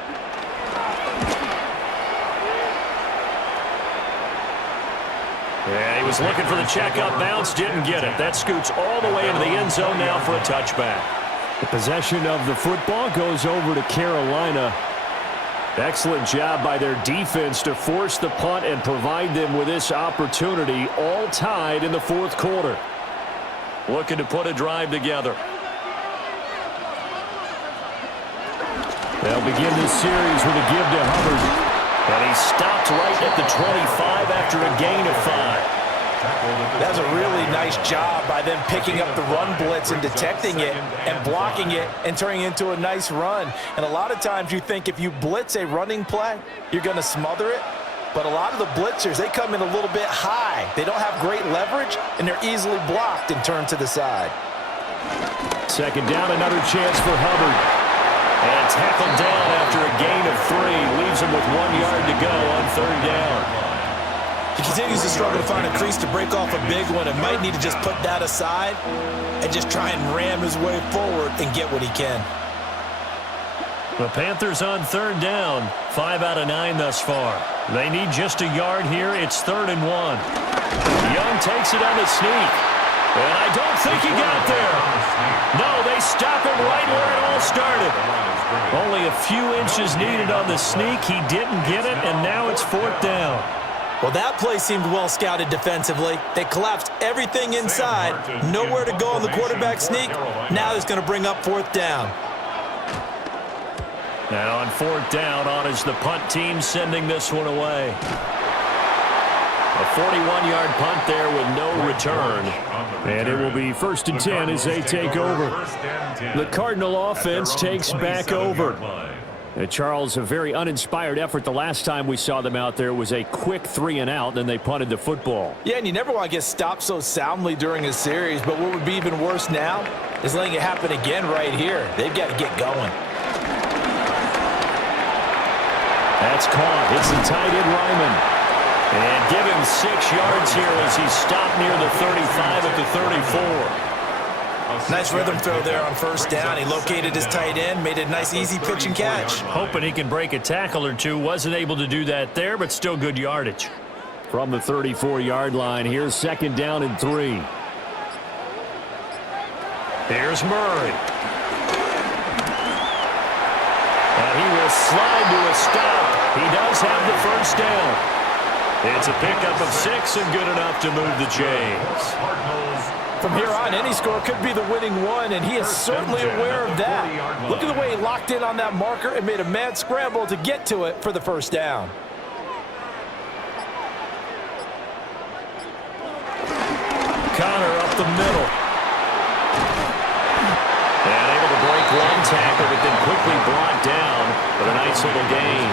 Yeah, he was looking for the checkup bounce, didn't get it. That scoots all the way into the end zone now for a touchback. The possession of the football goes over to Carolina. Excellent job by their defense to force the punt and provide them with this opportunity, all tied in the 4th quarter. Looking to put a drive together. They'll begin this series with a give to Hubbard. And he stopped right at the 25 after a gain of 5. That's a really nice job by them picking up the run blitz and detecting it and blocking it and turning it into a nice run. And a lot of times you think if you blitz a running play, you're going to smother it. But a lot of the blitzers, they come in a little bit high. They don't have great leverage, and they're easily blocked and turned to the side. 2nd down, another chance for Hubbard. And tackled down after a gain of 3. Leaves him with 1 yard to go on 3rd down. He continues to struggle to find a crease to break off a big one and might need to just put that aside and just try and ram his way forward and get what he can. The Panthers on 3rd down. 5 out of 9 thus far. They need just a yard here. It's 3rd and 1. Young takes it on the sneak. And I don't think he got there. No, they stop him right where it all started. Only a few inches needed on the sneak. He didn't get it, and now it's 4th down. Well, that play seemed well scouted defensively. They collapsed everything inside. Nowhere to go on the quarterback sneak. Now it's going to bring up 4th down. And on 4th down, on is the punt team sending this one away. A 41-yard punt there with no return. And it will be 1st and 10 as they take over. The Cardinal offense takes back over. And Charles, a very uninspired effort the last time we saw them out there was a quick 3 and out, then they punted the football. Yeah, and you never want to get stopped so soundly during a series, but what would be even worse now is letting it happen again right here. They've got to get going. That's caught. It's the tight end Ryman. And give him 6 yards here as he stopped near the 35 at the 34. Nice rhythm throw there on 1st down. He located his tight end, made a nice easy pitch and catch. Hoping he can break a tackle or two. Wasn't able to do that there, but still good yardage. From the 34-yard line, here's 2nd down and 3. Here's Murray. And he will slide to a stop. He does have the 1st down. It's a pickup of 6 and good enough to move the chains. From here on, any score could be the winning one, and he is certainly aware of that. Look at the way he locked in on that marker and made a mad scramble to get to it for the 1st down. Connor up the middle. And able to break one tackle, but then quickly brought down for a nice little gain.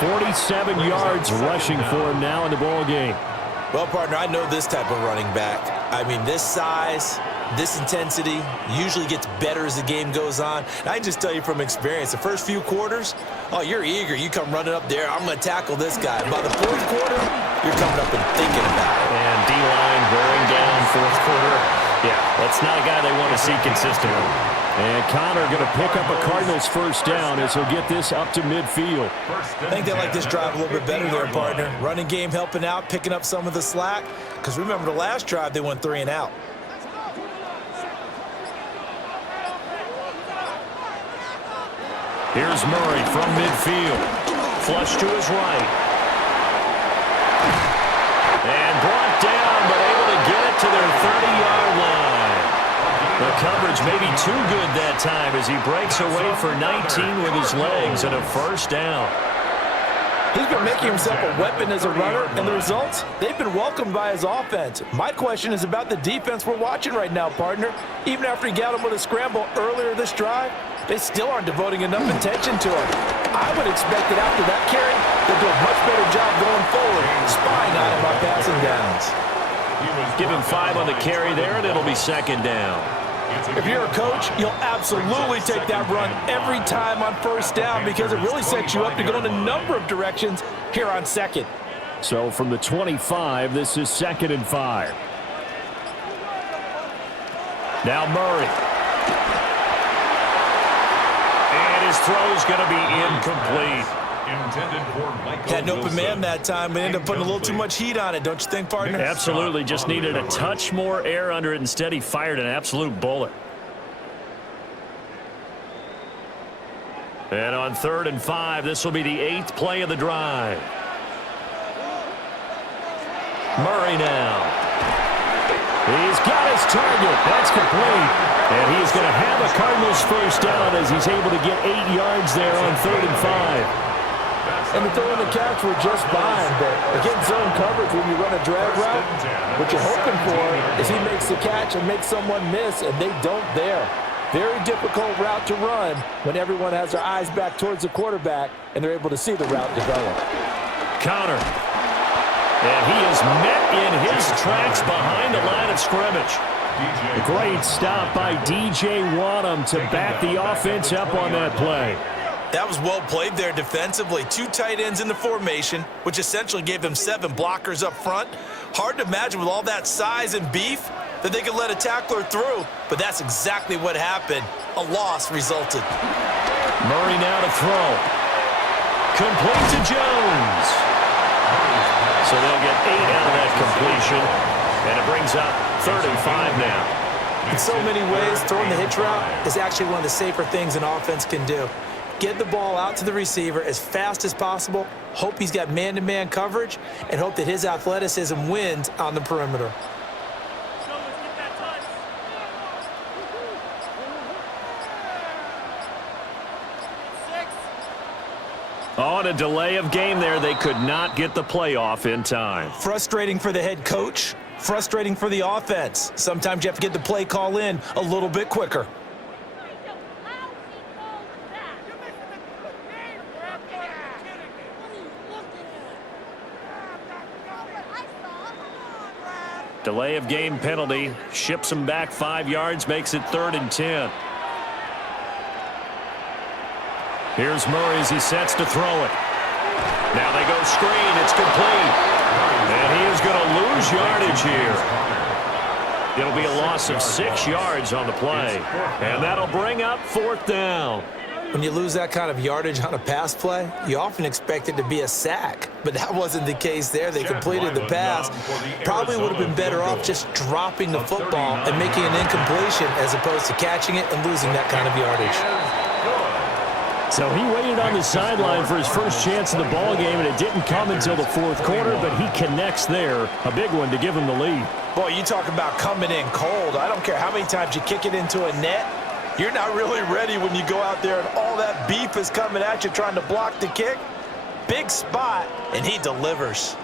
47 yards rushing for him now in the ball game. Well, partner, I know this type of running back. I mean, this size, this intensity usually gets better as the game goes on. And I can just tell you from experience, the first few quarters, oh, you're eager. You come running up there, I'm going to tackle this guy. By the fourth quarter, you're coming up and thinking about it. And D-line wearing down fourth quarter. Yeah, that's not a guy they want to see consistently. And Connor going to pick up a Cardinals first down as he'll get this up to midfield. I think they like this drive a little bit better there, partner. Running game helping out, picking up some of the slack. Because remember, the last drive, they went 3 and out. Here's Murray from midfield. Flush to his right. And brought down, but able to get it to their 30-yard line. The coverage maybe too good that time as he breaks away for 19 with his legs and a first down. He's been making himself a weapon as a runner, and the results, they've been welcomed by his offense. My question is about the defense we're watching right now, partner. Even after he got him with a scramble earlier this drive, they still aren't devoting enough attention to him. I would expect that after that carry, they'll do a much better job going forward, spying on him on passing downs. Give him 5 on the carry there, and it'll be second down. If you're a coach, you'll absolutely take that run every time on first down because it really sets you up to go in a number of directions here on second. So from the 25, this is 2nd and 5. Now Murray. And his throw's going to be incomplete. Had an open man that time and ended up putting a little too much heat on it, don't you think, partner? Absolutely. Just needed a touch more air under it. Instead, he fired an absolute bullet. And on 3rd and 5, this will be the 8th play of the drive. Murray now. He's got his target. That's complete. And he's going to have a Cardinals first down as he's able to get 8 yards there on 3rd and 5. And the throw and the catch were just fine, but against zone coverage when you run a drag route, what you're hoping for is he makes the catch and makes someone miss, and they don't there. Very difficult route to run when everyone has their eyes back towards the quarterback and they're able to see the route develop. Connor. And he is met in his tracks behind the line of scrimmage. A great stop by DJ Wadham to back the offense up on that play. That was well played there defensively. 2 tight ends in the formation, which essentially gave them 7 blockers up front. Hard to imagine with all that size and beef that they could let a tackler through, but that's exactly what happened. A loss resulted. Murray now to throw. Complete to Jones. So they'll get 8 out of that completion, and it brings up 3rd and 5 now. In so many ways, throwing the hitch route is actually one of the safer things an offense can do. Get the ball out to the receiver as fast as possible, hope he's got man-to-man coverage, and hope that his athleticism wins on the perimeter. On a delay of game there, they could not get the playoff in time. Frustrating for the head coach, frustrating for the offense. Sometimes you have to get the play call in a little bit quicker. Delay of game penalty ships them back 5 yards, makes it 3rd and 10. Here's Murray as he sets to throw it. Now they go screen. It's complete. And he is going to lose yardage here. It'll be a loss of 6 yards on the play. And that'll bring up 4th down. When you lose that kind of yardage on a pass play, you often expect it to be a sack. But that wasn't the case there. They completed the pass. Probably would have been better off just dropping the football and making an incompletion as opposed to catching it and losing that kind of yardage. So he waited on the sideline for his first chance in the ball game, and it didn't come until the 4th quarter, but he connects there. A big one to give him the lead. Boy, you talk about coming in cold. I don't care how many times you kick it into a net. You're not really ready when you go out there and all that beef is coming at you trying to block the kick. Big spot, and he delivers.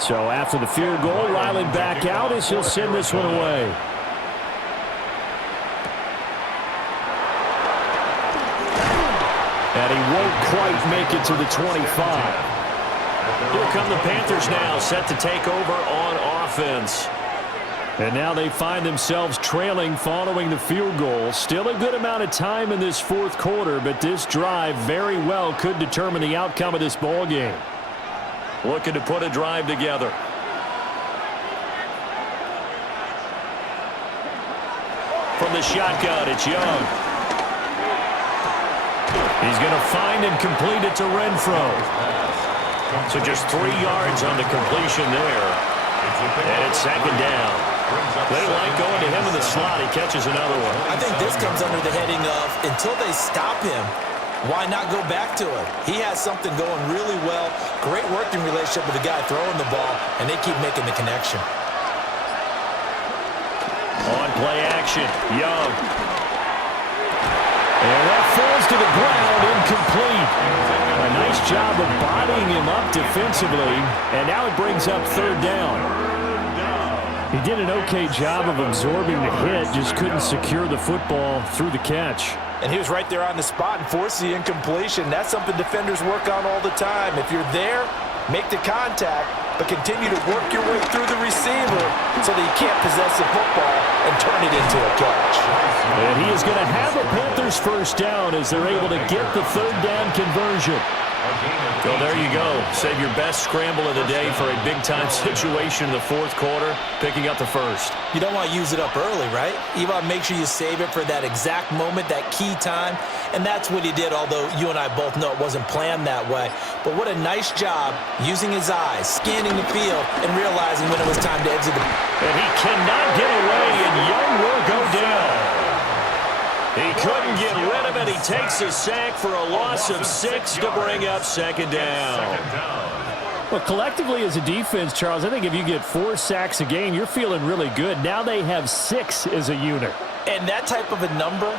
So after the field goal, Ryland back out as he'll send this one away. And he won't quite make it to the 25. Here come the Panthers now, set to take over on offense. And now they find themselves trailing following the field goal. Still a good amount of time in this fourth quarter, but this drive very well could determine the outcome of this ball game. Looking to put a drive together. From the shotgun, it's Young. He's going to find and complete it to Renfro. So just 3 yards on the completion there. And it's second down. They like going to him in the slot. He catches another one. I think this comes under the heading of until they stop him, why not go back to him? He has something going really well. Great working relationship with the guy throwing the ball, and they keep making the connection. On play action, Young. And that falls to the ground, incomplete. A nice job of bodying him up defensively, and now it brings up third down. He did an okay job of absorbing the hit, just couldn't secure the football through the catch. And he was right there on the spot and forced the incompletion. That's something defenders work on all the time. If you're there, make the contact, but continue to work your way through the receiver so that you can't possess the football and turn it into a catch. And he is going to have a Panthers first down as they're able to get the third down conversion. Well, there you go. Save your best scramble of the day for a big-time situation in the fourth quarter, picking up the first. You don't want to use it up early, right? You want to make sure you save it for that exact moment, that key time, and that's what he did, although you and I both know it wasn't planned that way. But what a nice job using his eyes, scanning the field, and realizing when it was time to exit the... And he cannot get away, and Young will go down. He couldn't get rid of it. He takes a sack for a loss of 6 to bring up second down. Well, collectively as a defense, Charles, I think if you get 4 sacks a game, you're feeling really good. Now they have 6 as a unit. And that type of a number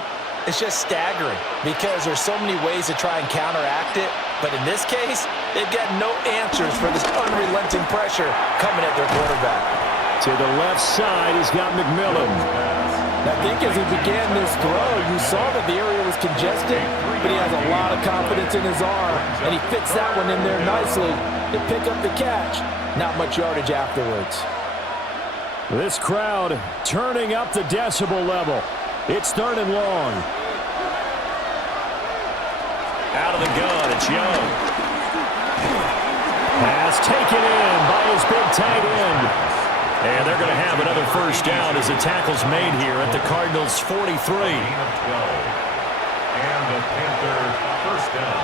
is just staggering because there's so many ways to try and counteract it. But in this case, they've got no answers for this unrelenting pressure coming at their quarterback. To the left side, he's got McMillan. I think as he began this throw, you saw that the area was congested, but he has a lot of confidence in his arm, and he fits that one in there nicely to pick up the catch. Not much yardage afterwards. This crowd turning up the decibel level. It's third and long. Out of the gun, it's Young. Pass taken in by his big tight end. And they're going to have another first down as the tackle's made here at the Cardinals' 43. And the Panthers first down.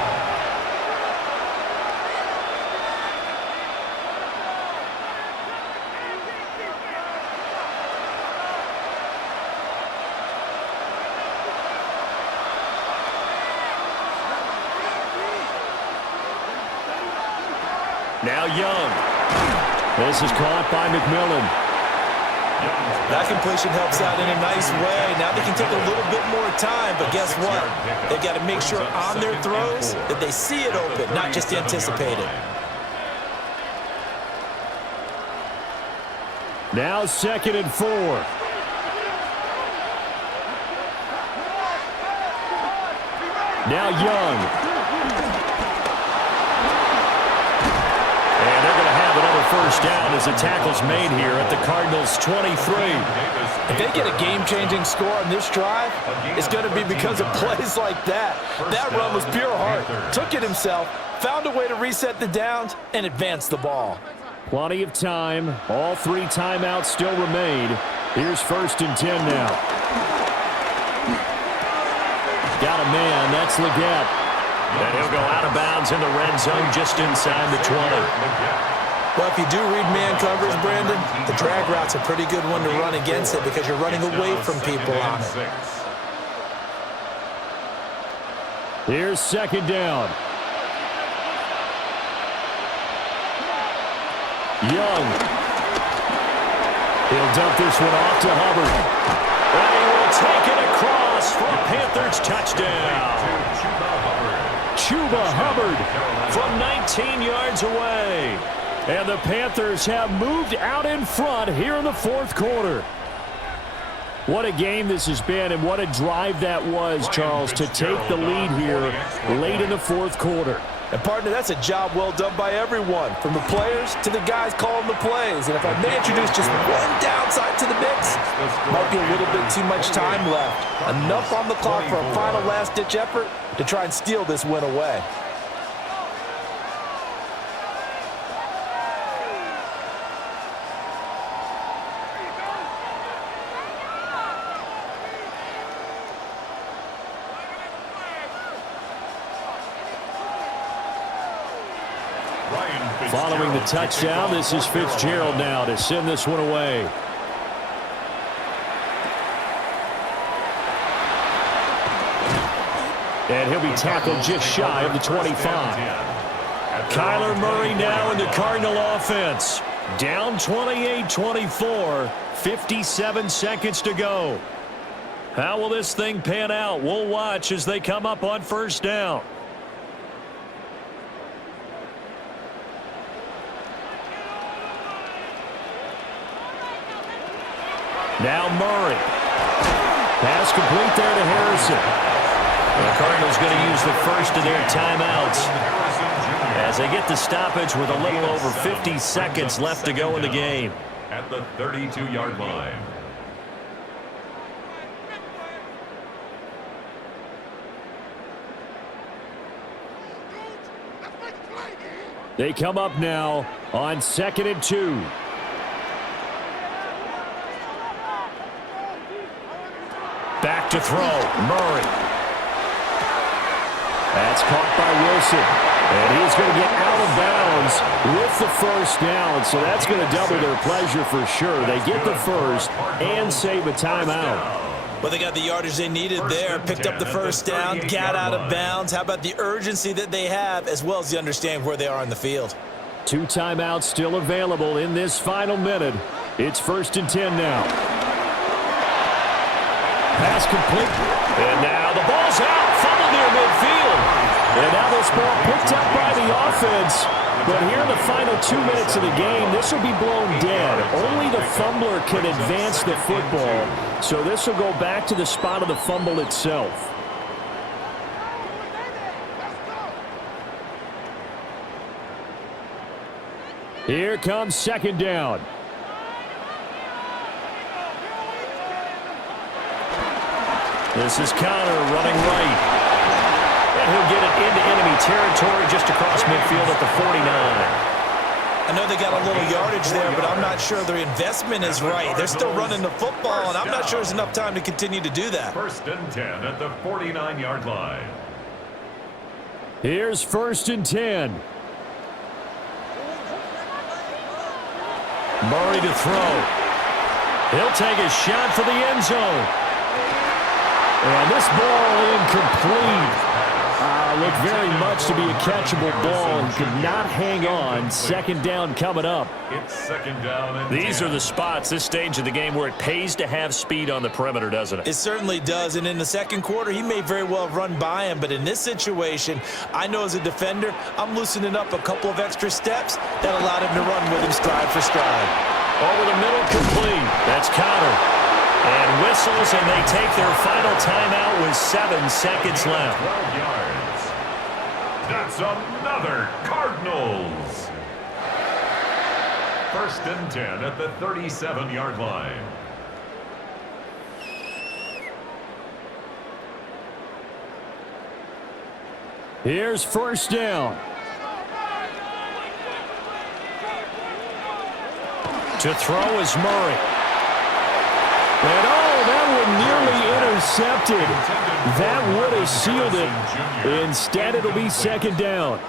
Now Young. This is caught by McMillan. That completion helps out in a nice way. Now they can take a little bit more time, but guess what? They've got to make sure on their throws that they see it open, not just anticipate it. Now 2nd and 4. Now Young. And they're going to have another first down as the tackle's made here at the Cardinals' 23. If they get a game-changing score on this drive, it's going to be because of plays like that. That run was pure heart. Took it himself, found a way to reset the downs, and advance the ball. Plenty of time. All 3 timeouts still remain. Here's 1st and 10 now. Got a man. That's Leggett. And he'll go out of bounds in the red zone just inside the 20. Well, if you do read man coverage, Brandon, the drag route's a pretty good one to run against it because you're running away from people on it. Here's 2nd down. Young. He'll dump this one off to Hubbard. And he will take it across for a Panthers touchdown. Chuba Hubbard from 19 yards away. And the Panthers have moved out in front here in the fourth quarter. What a game this has been, and what a drive that was, Charles, to take the lead here late in the fourth quarter. And, partner, that's a job well done by everyone, from the players to the guys calling the plays. And if I may introduce just one downside to the mix, might be a little bit too much time left. Enough on the clock for a final last-ditch effort to try and steal this win away. Following the touchdown, this is Fitzgerald now to send this one away. And he'll be tackled just shy of the 25. Kyler Murray now in the Cardinal offense. Down 28-24, 57 seconds to go. How will this thing pan out? We'll watch as they come up on first down. Now Murray. Pass complete there to Harrison. The Cardinals going to use the first of their timeouts as they get the stoppage with a little over 50 seconds left to go in the game. At the 32-yard line. They come up now on 2nd and 2. Back to throw, Murray. That's caught by Wilson. And he's going to get out of bounds with the first down. So that's going to double their pleasure for sure. They get the first and save a timeout. Well, they got the yardage they needed there. Picked up the first down, got out of bounds. How about the urgency that they have, as well as the understand where they are on the field? 2 timeouts still available in this final minute. It's 1st and 10 now. Pass complete. And now the ball's out. Fumble near midfield. And now this ball picked up by the offense. But here in the final 2 minutes of the game, this will be blown dead. Only the fumbler can advance the football. So this will go back to the spot of the fumble itself. Here comes 2nd down. This is Connor running right. And he'll get it into enemy territory just across midfield at the 49. I know they got a little yardage there, but I'm not sure their investment is right. They're still running the football, and I'm not sure there's enough time to continue to do that. 1st and 10 at the 49-yard line. Here's 1st and 10. Murray to throw. He'll take a shot for the end zone. And this ball incomplete. Looked very much to be a catchable ball and could not hang on. 2nd down coming up. It's 2nd down and These are the spots, this stage of the game, where it pays to have speed on the perimeter, doesn't it? It certainly does, and in the second quarter, he may very well have run by him, but in this situation, I know as a defender, I'm loosening up a couple of extra steps that allowed him to run with him stride for stride. Over the middle, complete. That's Connor. And whistles, and they take their final timeout with 7 seconds left. 12 yards. That's another Cardinals. 1st and 10 at the 37-yard line. Here's 1st down. To throw is Murray. And that one nearly intercepted. That would have sealed it. Instead, it'll be 2nd down.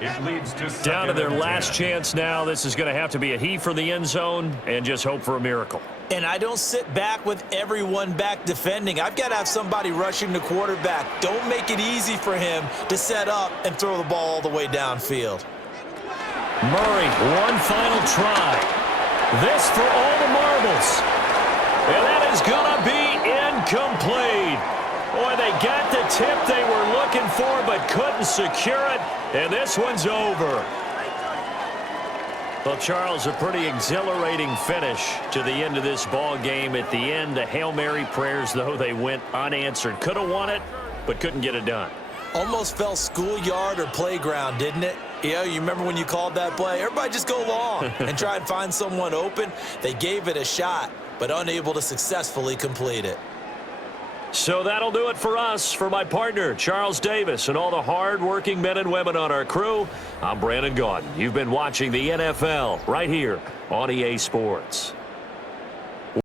It leads to Down to their last chance now. This is going to have to be a heave for the end zone and just hope for a miracle. And I don't sit back with everyone back defending. I've got to have somebody rushing the quarterback. Don't make it easy for him to set up and throw the ball all the way downfield. Murray, one final try. This for all the marbles. And that is going to be incomplete. Boy, they got the tip they were looking for but couldn't secure it. And this one's over. Well, Charles, a pretty exhilarating finish to the end of this ball game. At the end, the Hail Mary prayers, though, they went unanswered. Could have won it, but couldn't get it done. Almost felt schoolyard or playground, didn't it? Yeah, you remember when you called that play? Everybody just go long and try and find someone open. They gave it a shot, but unable to successfully complete it. So that'll do it for us. For my partner, Charles Davis, and all the hard-working men and women on our crew, I'm Brandon Gaudin. You've been watching the NFL right here on EA Sports.